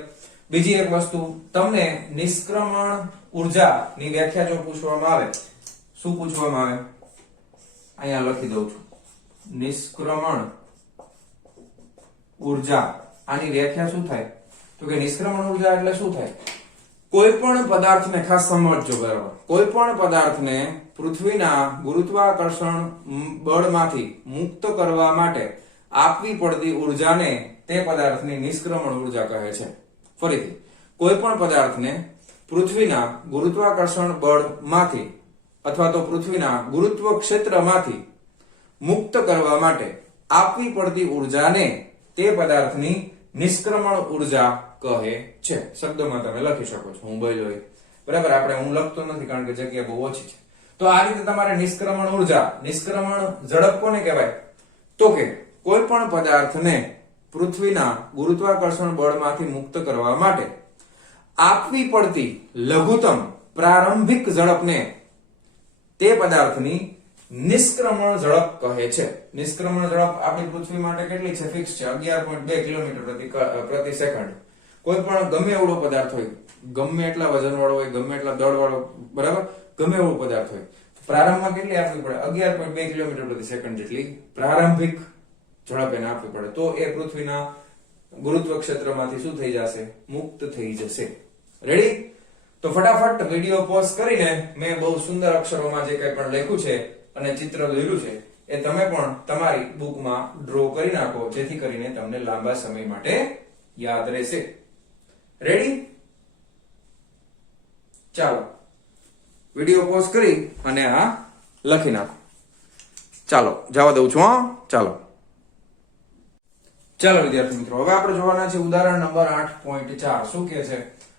બીજી એક વસ્તુ, તમને નિષ્ક્રમણ ઉર્જાની વ્યાખ્યા જો પૂછવામાં આવે, શું પૂછવામાં આવે? અહીંયા લખી દઉં છું. નિષ્ક્રમણ ઉર્જા, આની વ્યાખ્યા શું થાય? તો કે નિષ્ક્રમણ ઉર્જા એટલે શું થાય? કોઈ પણ પદાર્થને, ખાસ સમજજો બરાબર, કોઈ પણ પદાર્થને પૃથ્વીના ગુરુત્વાકર્ષણ બળમાંથી મુક્ત કરવા માટે આપવી પડતી ઉર્જાને તે પદાર્થની નિષ્ક્રમણ ઉર્જા કહે છે. ફરીથી, કોઈ પણ પદાર્થને પૃથ્વીના ગુરુત્વાકર્ષણ બળમાંથી અથવા તો પૃથ્વીના ગુરુત્વ ક્ષેત્રમાંથી મુક્ત કરવા માટે આપવી પડતી ઉર્જાને તે પદાર્થની નિષ્ક્રમણ ઉર્જા કહે છે. શબ્દોમાં તમે લખી શકો છો. હું બોલ્યો એ બરાબર. આપણે હું લખતો નથી કારણ કે જગ્યા બહુ ઓછી છે. તો આ રીતે તમારે નિષ્ક્રમણ ઉર્જા, નિષ્ક્રમણ ઝડપ કોને કહેવાય? તો કે કોઈ પણ પદાર્થને પૃથ્વીના ગુરુત્વાકર્ષણ બળમાંથી મુક્ત કરવા માટે આપવી પડતી લઘુત્તમ પ્રારંભિક ઝડપને તે પદાર્થની નિષ્ક્રમણ ઝડપ કહે છે. નિષ્ક્રમણ ઝડપ આપણી પૃથ્વી માટે કેટલી છે? ફિક્સ છે, 11.2 કિલોમીટર પ્રતિ સેકન્ડ. કોઈ પણ ગમે એવડો પદાર્થ હોય, ગમે એટલા વજન વાળો હોય, ગમે એટલા દળ વાળો, બરાબર, ગમે એવો પદાર્થ હોય, પ્રારંભમાં કેટલી આપવી પડે? 11.2 કિલોમીટર પ્રતિ સેકન્ડ જેટલી પ્રારંભિક ઝડપ એને આપવી પડે. તો એ પૃથ્વીના ગુરુત્વ ક્ષેત્રમાંથી શું થઈ જશે? મુક્ત થઈ જશે. રેડી? તો ફટાફટ વિડીયો પોઝ કરીને મેં બહુ સુંદર અક્ષરોમાં જે કંઈ પણ લખ્યું છે અને ચિત્ર દોર્યું છે એ તમે પણ તમારી બુકમાં ડ્રો કરી નાખો, જેથી કરીને તમને લાંબા સમય માટે યાદ રહેશે. રેડી? ચાલો વિડીયો પોઝ કરી અને આ લખી નાખો. ચાલો જવા દઉં છું. ચાલો વિદ્યાર્થી મિત્રો, હવે આપણે જોવાના છે ઉદાહરણ નંબર 8.4. શું કહે છે?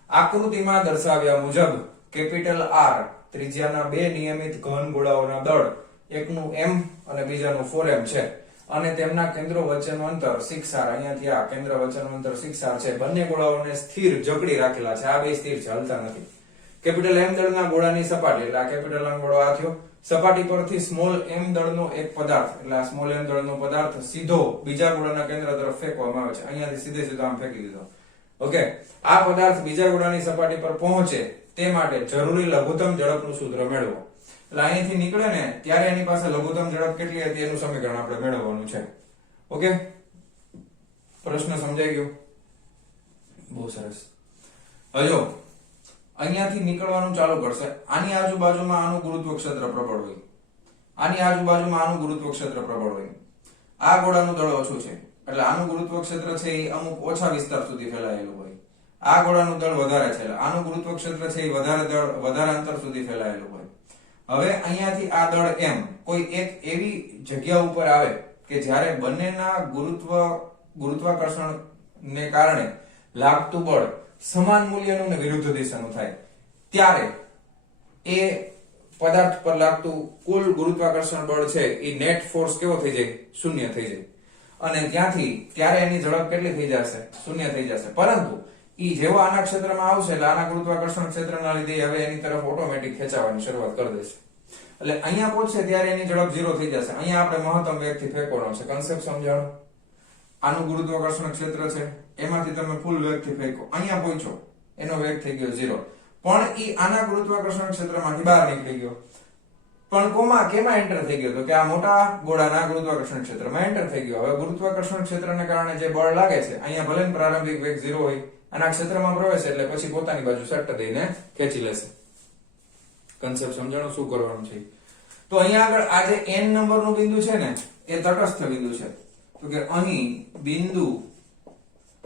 આકૃતિમાં દર્શાવ્યા મુજબ કેપિટલ R ત્રિજ્યાના બે નિયમિત ઘન ગોળાઓના દળ, એકનું m અને બીજાનું 4m છે અને તેમના કેન્દ્રો વચ્ચેનું અંતર 6r. અહીંયાથી આ કેન્દ્ર વચ્ચેનું અંતર 6r છે. બંને ગોળાઓને સ્થિર જકડી રાખેલા છે. આ બે સ્થિર છે, હલતા નથી. કેપિટલ M દળના ગોળાની સપાટી, એટલે આ કેપિટલ M ગોળો આ થયો, સપાટી પરથી સ્મોલ m દળનો એક પદાર્થ, એટલે આ સ્મોલ m દળનો પદાર્થ સીધો બીજા ગોળાના કેન્દ્ર તરફ ફેંકવામાં આવે છે. અહીંયાથી સીધો આમ ફેંકી દીધો. ઓકે, આ પદાર્થ બીજા ગોળાની સપાટી પર પહોંચે તે માટે જરૂરી લઘુત્તમ ઝડપનું સૂત્ર મેળવો. એટલે અહીંયાથી નીકળે ને ત્યારે એની પાસે લઘુત્તમ ઝડપ કેટલી હતી એનું સમીકરણ આપણે મેળવવાનું છે. ઓકે, પ્રશ્ન સમજાઈ ગયો? બહુ સરસ. હજો અહીંયાથી નીકળવાનું ચાલુ કરશે. આની આજુબાજુમાં આનું ગુરુત્વ ક્ષેત્ર પ્રબળ હોય, આની આજુબાજુમાં આનું ગુરુત્વ ક્ષેત્ર પ્રબળ હોય. આ ગોળાનું દળ ઓછું છે એટલે આનું ગુરુત્વ ક્ષેત્ર છે એ અમુક ઓછા વિસ્તાર સુધી ફેલાયેલું હોય. આ ગોળાનું દળ વધારે છે એટલે આનું ગુરુત્વ ક્ષેત્ર છે એ વધારે અંતર સુધી ફેલાયેલું હોય. હવે અહીંયાથી આ દળ m કોઈ એક એવી જગ્યા ઉપર આવે કે જ્યારે બંનેના ગુરુત્વાકર્ષણ ને કારણે લાગતું બળ સમાન મૂલ્યનું ને વિરુદ્ધ દિશાનું થાય, ત્યારે એ પદાર્થ પર લાગતું કુલ ગુરુત્વાકર્ષણ બળ છે એ નેટ ફોર્સ કેવો થઈ જાય? શૂન્ય થઈ જાય. અને ત્યારે એની ઝડપ કેટલી થઈ જશે? શૂન્ય થઈ જશે. પરંતુ ઈ જેવો આના ક્ષેત્રમાં આવશે એટલે આના ગુરુત્વાકર્ષણ ક્ષેત્રના લીધે હવે એની તરફ ઓટોમેટિક ખેંચાવાની શરૂઆત કરી દેશે. એટલે અહીંયા પહોંચશે ત્યારે એની ઝડપ 0 થઈ જશે. અહીંયા આપણે મહત્તમ વેગથી ફેંકવાનો છે. કન્સેપ્ટ સમજાણો? આનું ગુરુત્વાકર્ષણ ક્ષેત્ર છે, એમાંથી તમે ફૂલ વેગથી ફેંકો, અહીંયા પહોંચો, એનો વેગ થઈ ગયો 0. પણ ઈ આના ગુરુત્વાકર્ષણ ક્ષેત્રમાંથી બહાર નીકળી ગયો. પણ કેમાં એન્ટર થઈ ગયો? તો કે આ મોટા ગોળાના ગુરુત્વાકર્ષણ ક્ષેત્રમાં એન્ટર થઈ ગયો. હવે ગુરુત્વાકર્ષણ ક્ષેત્રને કારણે જે બળ લાગે છે, અહીંયા ભલે પ્રારંભિક વેગ 0 હોય, આના ક્ષેત્રમાં પ્રવેશે એટલે પછી પોતાની બાજુ સટ્ટ દઈને ખેંચી લેશે. કન્સેપ્ટ સમજાણો? શું કરવાનું છે? તો તો અહીંયા આગળ આ જે n નંબરનું બિંદુ છે ને એ તટસ્થ બિંદુ છે, તો કે અહીં બિંદુ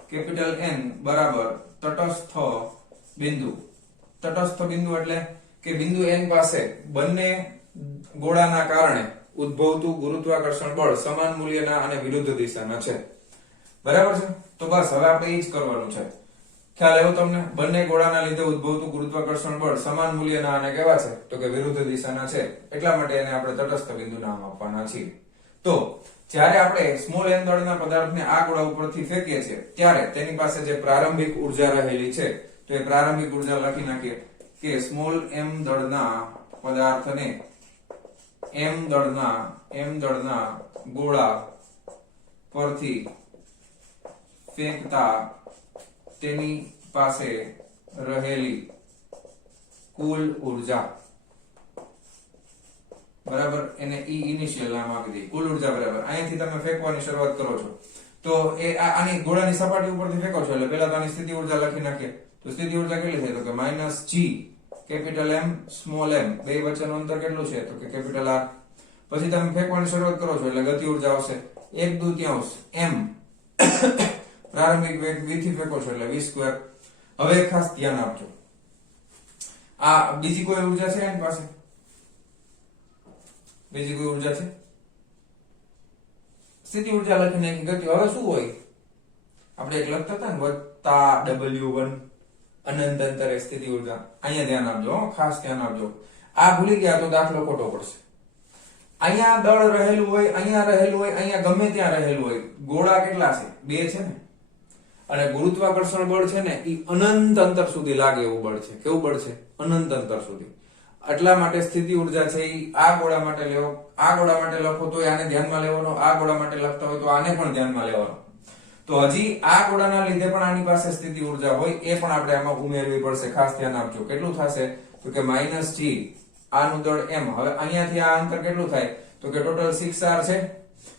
કેપિટલ N બરાબર તટસ્થ બિંદુ. તટસ્થ બિંદુ એટલે કે બિંદુ N પાસે બંને ગોળાના કારણે ઉદ્ભવતું ગુરુત્વાકર્ષણ બળ સમાન મૂલ્યના અને વિરુદ્ધ દિશાના છે. બરાબર છે? તો બસ હવે આપણે એ જ કરવાનું છે. ખ્યાલ આવ્યો તમને? બંને ગોળાના લીધે ઉદ્ભવતું ગુરુત્વાકર્ષણ બળ સમાન મૂલ્યના અને કેવા છે? તો કે વિરુદ્ધ દિશાના છે. એટલા માટે એને આપણે તટસ્થ બિંદુ નામ આપવાના છીએ. તો જ્યારે આપણે સ્મોલ m દળના પદાર્થને આ ગોળા ઉપરથી ફેંકીએ છીએ ત્યારે તેની પાસે જે પ્રારંભિક ઉર્જા રહેલી છે તો એ પ્રારંભિક ઉર્જા લખી નાખીએ કે સ્મોલ m દળના પદાર્થને m દળના ગોળા પરથી ફેંકતા તેની પાસે રહેલી કુલ ઉર્જા, બરાબર, એને E ઇનિશિયલ નામ આપી દઈએ. કુલ ઉર્જા બરાબર અહીંયાથી તમે ફેંકવાની શરૂઆત કરો છો તો એ આની ગોળાની સપાટી ઉપરથી ફેંકો છો એટલે પહેલા તો આની સ્થિતિ ઉર્જા લખી નાખીએ. તો સ્થિતિ ઉર્જા કેટલી થાય? તો કે -g capital M small m, બે વચ્ચેનું અંતર કેટલું છે? તો કે કેપિટલ R. પછી તમે ફેંકવાની શરૂઆત કરો છો એટલે ગતિ ઉર્જા આવશે 1/2 m પ્રારંભિક વેગ v થી ફેંકો છો એટલે v². હવે ખાસ ધ્યાન આપજો, આ બીજી કોઈ ઉર્જા છે એની પાસે? બીજી કોઈ ઉર્જા છે? સ્થિતિ ઉર્જા લખીને ગતિ. હવે શું હોય? આપણે એક લખતા હતા ને વત્તા w1 અનંત અંતરે સ્થિતિ ઉર્જા. અહીંયા ધ્યાન આપજો, ખાસ ધ્યાન આપજો. આ ભૂલી ગયા તો દાખલો ખોટો પડશે. અહીંયા દળ રહેલું હોય, અહીંયા રહેલું હોય, અહીંયા ગમે ત્યાં રહેલું હોય. ગોળા કેટલા છે? બે છે ને. અને ગુરુત્વાકર્ષણ બળ છે ને એ અનંત અંતર સુધી લાગે એવું બળ છે. કેવું બળ છે? અનંત અંતર સુધી. એટલા માટે સ્થિતિ ઉર્જા છે એ આ ગોળા માટે લેવો, આ ગોળા માટે લખો તો આને ધ્યાનમાં લેવાનો, આ ગોળા માટે લખતા હોય તો આને પણ ધ્યાનમાં લેવાનો. તો હજી આ ગોળાના લીધે પણ આની પાસે સ્થિતિ ઉર્જા હોય એ પણ આપણે આમાં ઉમેરવી પડશે. ખાસ ધ્યાન આપજો. કેટલું થશે? તો કે -g આનું દળ m. હવે અહીંયાથી આ અંતર કેટલું થાય? તો કે ટોટલ 6r છે,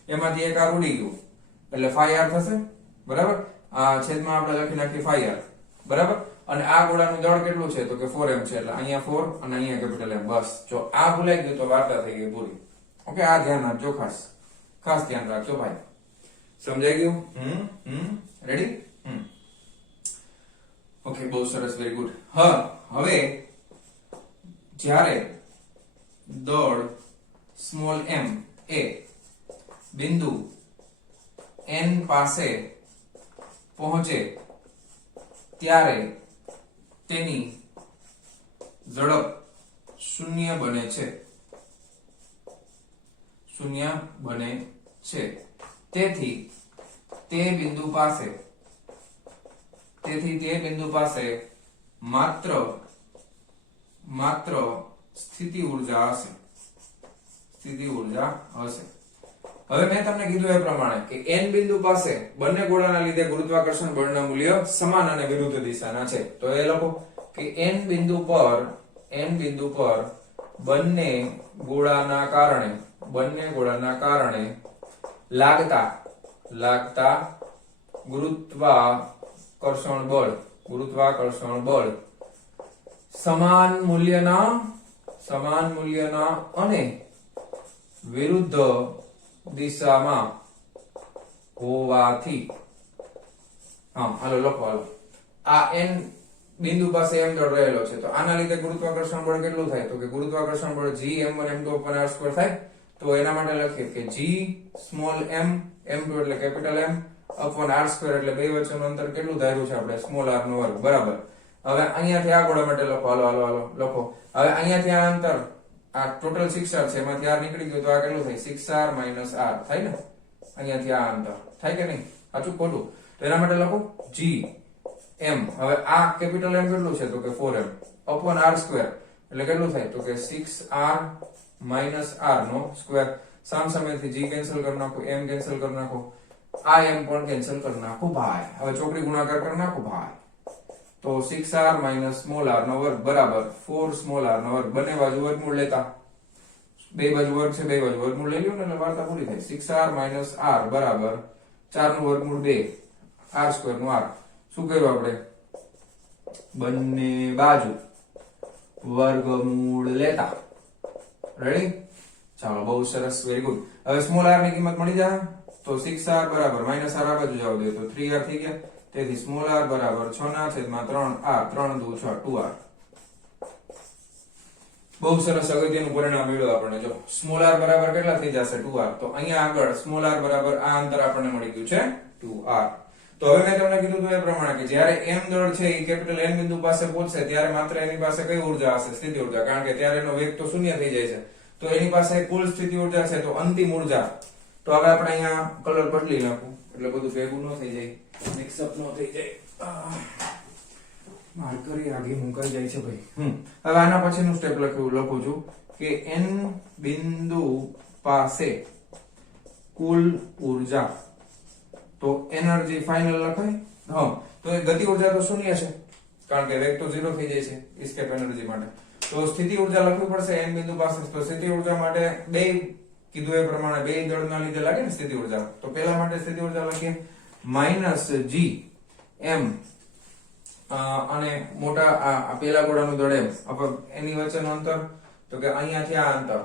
એમાંથી એક r ઉડી ગયું એટલે 5r થશે. બરાબર? આ છેદમાં આપણે લખી નાખી 5r. બરાબર? અને આ ગોળાનું દળ કેટલું છે? તો કે 4m છે એટલે અહીંયા 4 અને અહીંયા કેપિટલ M. બસ જો આ ભૂલાઈ ગયું તો વાર્તા થઈ ગઈ પૂરી. ઓકે, આ ધ્યાન રાખજો, ખાસ ધ્યાન રાખજો ભાઈ. સમજાઈ ગયું? રેડી? ઓકે, બહુ સરસ, વેરી ગુડ. હવે જ્યારે દળ સ્મોલ m એ બિંદુ n પાસે પહોંચે ત્યારે તેની ઝડપ શૂન્ય બને છે. તેથી તે બિંદુ પાસે માત્ર સ્થિતિ ઉર્જા હશે. હવે મેં તમને કીધું એ પ્રમાણે કે n બિંદુ પાસે બંને ગોળાના લીધે ગુરુત્વાકર્ષણ બળના મૂલ્ય સમાન અને વિરુદ્ધ દિશાના છે. તો એ લખો કે n બિંદુ પર બંને ગોળાના કારણે લાગતા ગુરુત્વાકર્ષણ બળ સમાન મૂલ્યના અને વિરુદ્ધ દિશામાં હોવાથી, હાલો લખો, આ n બિંદુ પાસે m દળ રહેલો છે તો આના લીધે ગુરુત્વાકર્ષણ બળ કેટલું થાય? તો કે ગુરુત્વાકર્ષણ બળ g m1 m2 r2 થાય. તો એના માટે લખીએ કે g સ્મોલ m m2 એટલે કેપિટલ M upon r2 એટલે બે વચ્ચેનું અંતર કેટલું ધાર્યું છે આપણે? સ્મોલ r નો વર્ગ. બરાબર. હવે અહીંયાથી આ ગોળા માટે લખો. હાલો લખો. હવે અહીંયાથી આ અંતર, આ ટોટલ 6r છે, એમાંથી r નીકળી ગયો તો આ કેટલું થાય? 6r - r થાય ને. અહીંયાથી આ અંતર થાય કે નહીં? સાચું ખોટું? તો એના માટે લખો g m. હવે આ કેપિટલ M કેટલું છે? તો કે 4m upon r2 એટલે કેટલું થાય? તો કે 6r - r નો સ્ક્વેર. સામસામેથી g કેન્સલ કરી નાખો, m કેન્સલ કરી નાખો, આ m પણ કેન્સલ કરી નાખો ભાઈ. હવે ચોકડી ગુણાકાર કરી નાખો ભાઈ. તો 6r - સ્મોલ r નો વર્ગ બરાબર 4 સ્મોલ r નો વર્ગ. બંને બાજુ વર્ગમૂળ લેતા, બે બાજુ વર્ગ છે, બે બાજુ વર્ગમૂળ લઈ લ્યો ને એટલે વાર્તા પૂરી થાય. 6r - r બરાબર 4 નું વર્ગમૂળ 2 r2 નું r. શું કર્યું આપણે? બંને બાજુ વર્ગમૂળ લેતા. રેડી? ચાલો બહુ સરસ, વેરી ગુડ. હવે સ્મોલ r ની કિંમત મળી જાય તો 6r બરાબર માઈનસ r આ બાજુ જવા દે તો 3r થઈ ગયા. તેથી સ્મોલ r બરાબર 6/3r 3 દુ 6 2r. બહુ સરસ, અગત્યનું પરિણામ મળ્યું આપણને. જો સ્મોલ r બરાબર કેટલા થઈ જશે 2r, તો અહીંયા આગળ સ્મોલ r બરાબર આ અંતર આપણને મળી ગયું છે 2r. તો હવે મેં તમને કીધું હતું એ પ્રમાણે કે જ્યારે m દળ છે એ કેપિટલ n બિંદુ પાસે પહોંચશે ત્યારે માત્ર એની પાસે કઈ ઉર્જા હશે? સ્થિતિ ઉર્જા, કારણ કે ત્યારે એનો વેગ તો શૂન્ય થઈ જાય છે. તો એની પાસે કુલ સ્થિતિ ઉર્જા છે, તો અંતિમ ઉર્જા. તો હવે આપણે અહીંયા કલર બદલી નાખું એટલે બધું ભેગું ન થઈ જાય, મિક્સઅપ ન થઈ જાય. માર્કર આગે મુકાઈ જાય છે ભાઈ. હવે આના પછીનું સ્ટેપ લખું છું કે n બિંદુ પાસે કુલ ઉર્જા, તો એનર્જી ફાઇનલ લખાય. તો એ ગતિ ઉર્જા તો શૂન્ય છે કારણ કે વેગ તો 0 થઈ જાય છે એસ્કેપ એનર્જી માટે. તો સ્થિતિ ઉર્જા લખવી પડશે n બિંદુ પાસે. તો સ્થિતિ ઉર્જા માટે બે કીધું એ પ્રમાણે બે દળના લીધે લાગે ને સ્થિતિ ઉર્જા. તો પહેલા માટે સ્થિતિ ઉર્જા લખીએ -gm અને મોટા આ પેલા ગોળાનું દળ m એની વચ્ચેનું અંતર, તો કે અહીંયાથી આ અંતર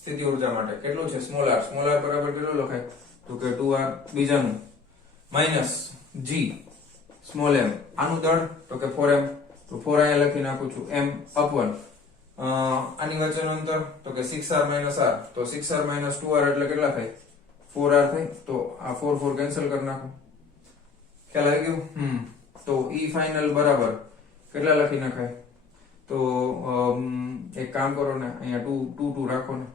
સ્થિતિ ઉર્જા માટે કેટલું છે? Small r. સ્મોલ r બરાબર કેટલું લખાય? તો કે 2r. બીજાનું -g સ્મોલ m, આનું દળ તો કે 4m. તો 4 અહીંયા લખી નાખું છું m upon આની વચ્ચેનું અંતર તો કે 6r - r. તો 6r - 2r એટલે કેટલા થાય? 4r થાય. તો આ 4 4 કેન્સલ કરી નાખો. ખ્યાલ આવી ગયું? તો e ફાઇનલ બરાબર કેટલા લખી નખાય? તો એક કામ કરો ને, અહીંયા 2 2 રાખો ને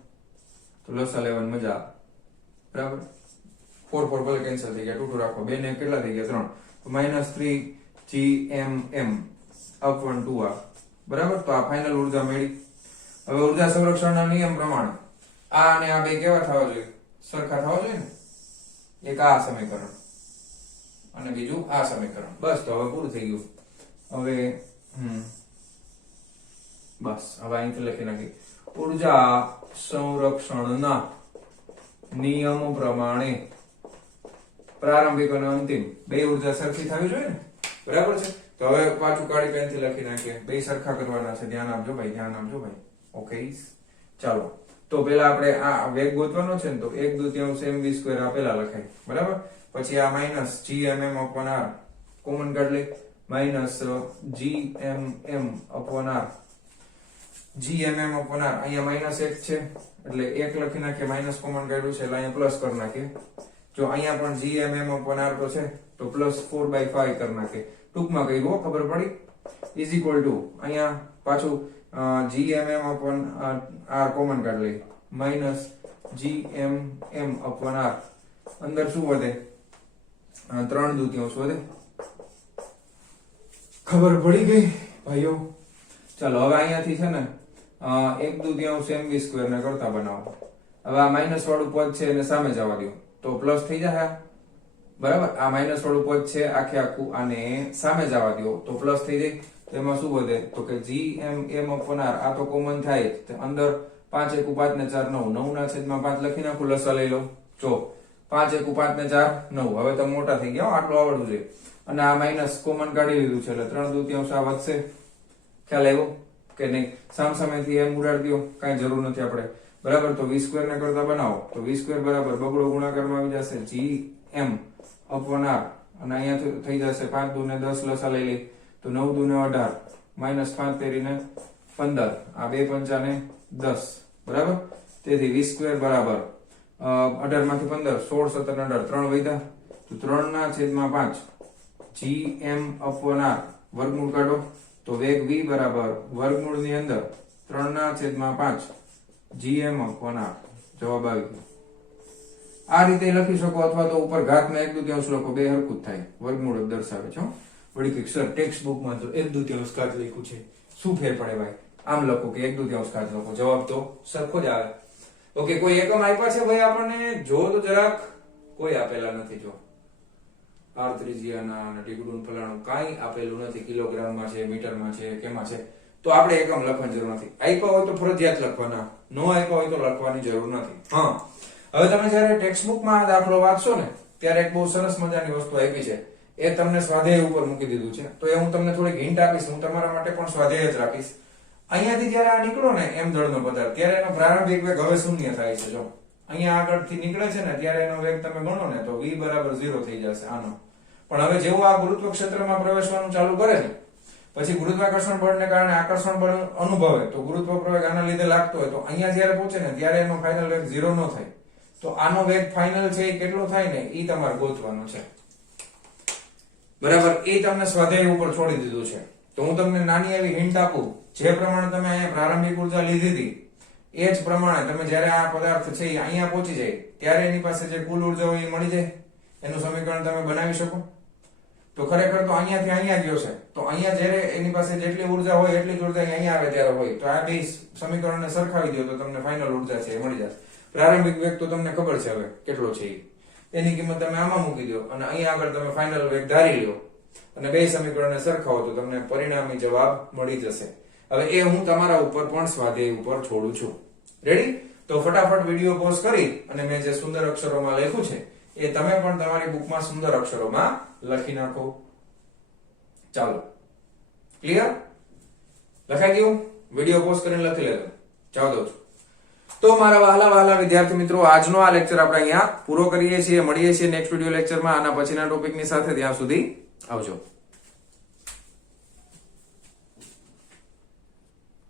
તો લસા લેવાની મજા આવે. બરાબર, 4 4 ભલે કેન્સલ થઈ ગયા, 2 2 રાખો. બે ને કેટલા થઈ ગયા? 3. તો -3gmm upon 2r. બરાબર, તો આ ફાઇનલ ઉર્જા મળી. હવે ઉર્જા સંરક્ષણના નિયમ પ્રમાણે આ અને આ બે કેવા થવા જોઈએ? સરખા થવા જોઈએ ને. એક આ સમીકરણ અને બીજું આ સમીકરણ. બસ, તો હવે પૂરું થઈ ગયું. હવે બસ, હવે અહીંથી લખી નાખી ઉર્જા સંરક્ષણના નિયમ પ્રમાણે પ્રારંભિક અને અંતિમ બે ઉર્જા સરખી થવી જોઈએ ને. બરાબર છે. તો હવે પાછું કાળી પેન થી લખી નાખીએ. બે સરખા કરવાના છે. ધ્યાન આપજો ભાઈ, ધ્યાન આપજો ભાઈ. ઓકે, ચાલો. તો પેલા આપણે આ વેગ ગોતવાનો છે ને, તો 1/2 mv² આ પેલા લખાય. બરાબર, પછી આ -gmm/r કોમન કાઢ લે. -gmm/r gmm/r અહીંયા -1 છે એટલે 1 લખી નાખીએ. માઇનસ કોમન કાઢ્યું છે એટલે અહીંયા પ્લસ કરી નાખીએ. જો અહીંયા પણ gmm/r તો છે તો +4/5 કરી નાખીએ. ટૂંકમાં કહી દો, ખબર પડી. ઇઝ ઇક્વલ ટુ અહીંયા પાછું gmm/r કોમન કાઢ લઈએ. -gmm/r અંદર શું વધે? 3/2 વધે. ખબર પડી ગઈ ભાઈઓ? ચાલો, હવે અહીંયાથી છે ને 1/2 mv² ને કરતા બનાવો. હવે આ માઇનસ વાળું પદ છે એને સામે જવા દો તો પ્લસ થઈ જશે. બરાબર, આ માઇનસ વાળું પદ છે આખે આખું આને સામે જવા દો તો પ્લસ થઈ જાય. તો એમાં શું વધે? તો કે gmm/r આ તો કોમન થાય જ. અંદર 5 1 5 ને 4 9 9/5 લખી નાખું. લસા લઈ લઉં. જો 5 1 5 ને 4 9. હવે તો મોટા થઈ ગયા, આટલું આવડવું જોઈએ. અને આ માઇનસ કોમન કાઢી લીધું છે એટલે 3/2 આ વધશે. ખ્યાલ આવ્યો કે નહીં? સામસામેથી એમ ઉડાડી દો, કાંઈ જરૂર નથી આપણે. બરાબર, તો v² ને કરતા બનાવો તો v² બરાબર બગડો ગુણાકારમાં આવી જશે gm/r અને અહીંયા થઈ જશે 5 2 ને 10 લસા લઈ લઈ તો 9 2 ને 18 -5 તેરીને 15 આ 2 5 ને 10. બરાબર, તેથી v² બરાબર 18 માંથી 15 16 17 18 3 વધ્યા તો 3/5 gm/r વર્ગમૂળ કાઢો તો વેગ v બરાબર વર્ગમૂળની અંદર 3/5 gm/r જવાબ આવી ગયો. આ રીતે લખી શકો અથવા તો ઉપર ઘાતમાં 1/2 લખો, બે હરખું જ થાય. વર્ગમૂળ જ દર્શાવે છે. વળી કે સર ટેક્સ્ટ બુકમાં તો 1/2 ઘાત લખ્યું છે, શું ફેર પડે ભાઈ? આમ લખો કે 1/2 ઘાત લખો, જવાબ તો સરખો જ આવે. ઓકે, કોઈ એકમ આપ્યા છે ભાઈ આપણને? જો તો જરાક. કોઈ આપેલા નથી. જો r ત્રિજ્યાના અને ટીકડું ફલાણું કાંઈ આપેલું નથી. કિલોગ્રામમાં છે, મીટરમાં છે, કેમાં છે? તો આપણે એકમ લખવાની જરૂર નથી. આપ્યા હોય તો ફરજિયાત લખવાના, નો આપ્યા હોય તો લખવાની જરૂર નથી. હા, હવે તમે જ્યારે ટેક્સ્ટ બુકમાં દાખલો વાંચશો ને ત્યારે એક બહુ સરસ મજાની વસ્તુ આપી છે, એ તમને સ્વાધ્યાય ઉપર મૂકી દીધું છે. તો એ હું તમને થોડીક હિન્ટ આપીશ. હું તમારા માટે પણ સ્વાધ્યાય જ રાખીશ. અહીંયાથી જયારે આ નીકળો ને એમ દળનો પદાર્થ ત્યારે એનો પ્રારંભિક વેગ હવે શૂન્ય થાય છે. જો અહીંયા આગળથી નીકળે છે ને ત્યારે એનો વેગ તમે ગણો ને તો v બરાબર 0 થઈ જશે આનો. પણ હવે જેવું આ ગુરુત્વ ક્ષેત્રમાં પ્રવેશવાનું ચાલુ કરે છે પછી ગુરુત્વાકર્ષણ બળને કારણે આકર્ષણ બળ અનુભવે તો ગુરુત્વ પ્રવેગ આના લીધે લાગતો હોય તો અહીંયા જયારે પહોંચે ને ત્યારે એનો ફાઇનલ વેગ 0 ન થાય. તો આનો વેગ ફાઇનલ છે એ કેટલો થાય ને એ તમારે ગોતવાનો છે. બરાબર, એ તમને સ્વાધ્યાય ઉપર છોડી દીધું છે. તો હું તમને નાની એવી હિન્ટ આપું, જે પ્રમાણે તમે અહીંયા પ્રારંભિક ઉર્જા લીધી હતી એ જ પ્રમાણે તમે જ્યારે આ પદાર્થ છે એ અહીંયા પહોંચી જાય ત્યારે એની પાસે જે કુલ ઉર્જા હોય એ મળી જાય, એનું સમીકરણ તમે બનાવી શકો. તો ખરેખર તો અહીંયાથી અહીંયા ગયો છે તો અહીંયા જ્યારે એની પાસે જેટલી ઉર્જા હોય એટલી જ ઉર્જા અહીંયા આવે ત્યારે હોય. તો આ બે સમીકરણને સરખાવી દો તો તમને ફાઇનલ ઉર્જા છે એ મળી જશે. પ્રારંભિક વેગ તો તમને ખબર છે હવે કેટલો છે એની કિંમત તમે આમાં મૂકી દો અને અહીંયા આગળ તમે ફાઇનલ વેગ ધારી લો અને બે સમીકરણને સરખાવો તો તમને પરિણામી જવાબ મળી જશે. હવે એ હું તમારા ઉપર પણ સ્વાધ્યાય ઉપર છોડું છું. રેડી? તો ફટાફટ વિડીયો પોઝ કરી અને મેં જે સુંદર અક્ષરોમાં લખ્યું છે એ તમે પણ તમારી બુકમાં સુંદર અક્ષરોમાં લખી નાખો. ચાલો, ક્લિયર? લખાઈ ગયું? વિડીયો પોઝ કરીને લખી લેજો. ચાલો દઉં છું. તો મારા વહાલા વહાલા વિદ્યાર્થી મિત્રો, આજનો આ લેક્ચર આપણે અહીંયા પૂરો કરીએ છીએ. મળીએ છીએ નેક્સ્ટ વિડીયો લેક્ચરમાં આના પછીના ટોપિકની સાથે. ત્યાં સુધી આવજો.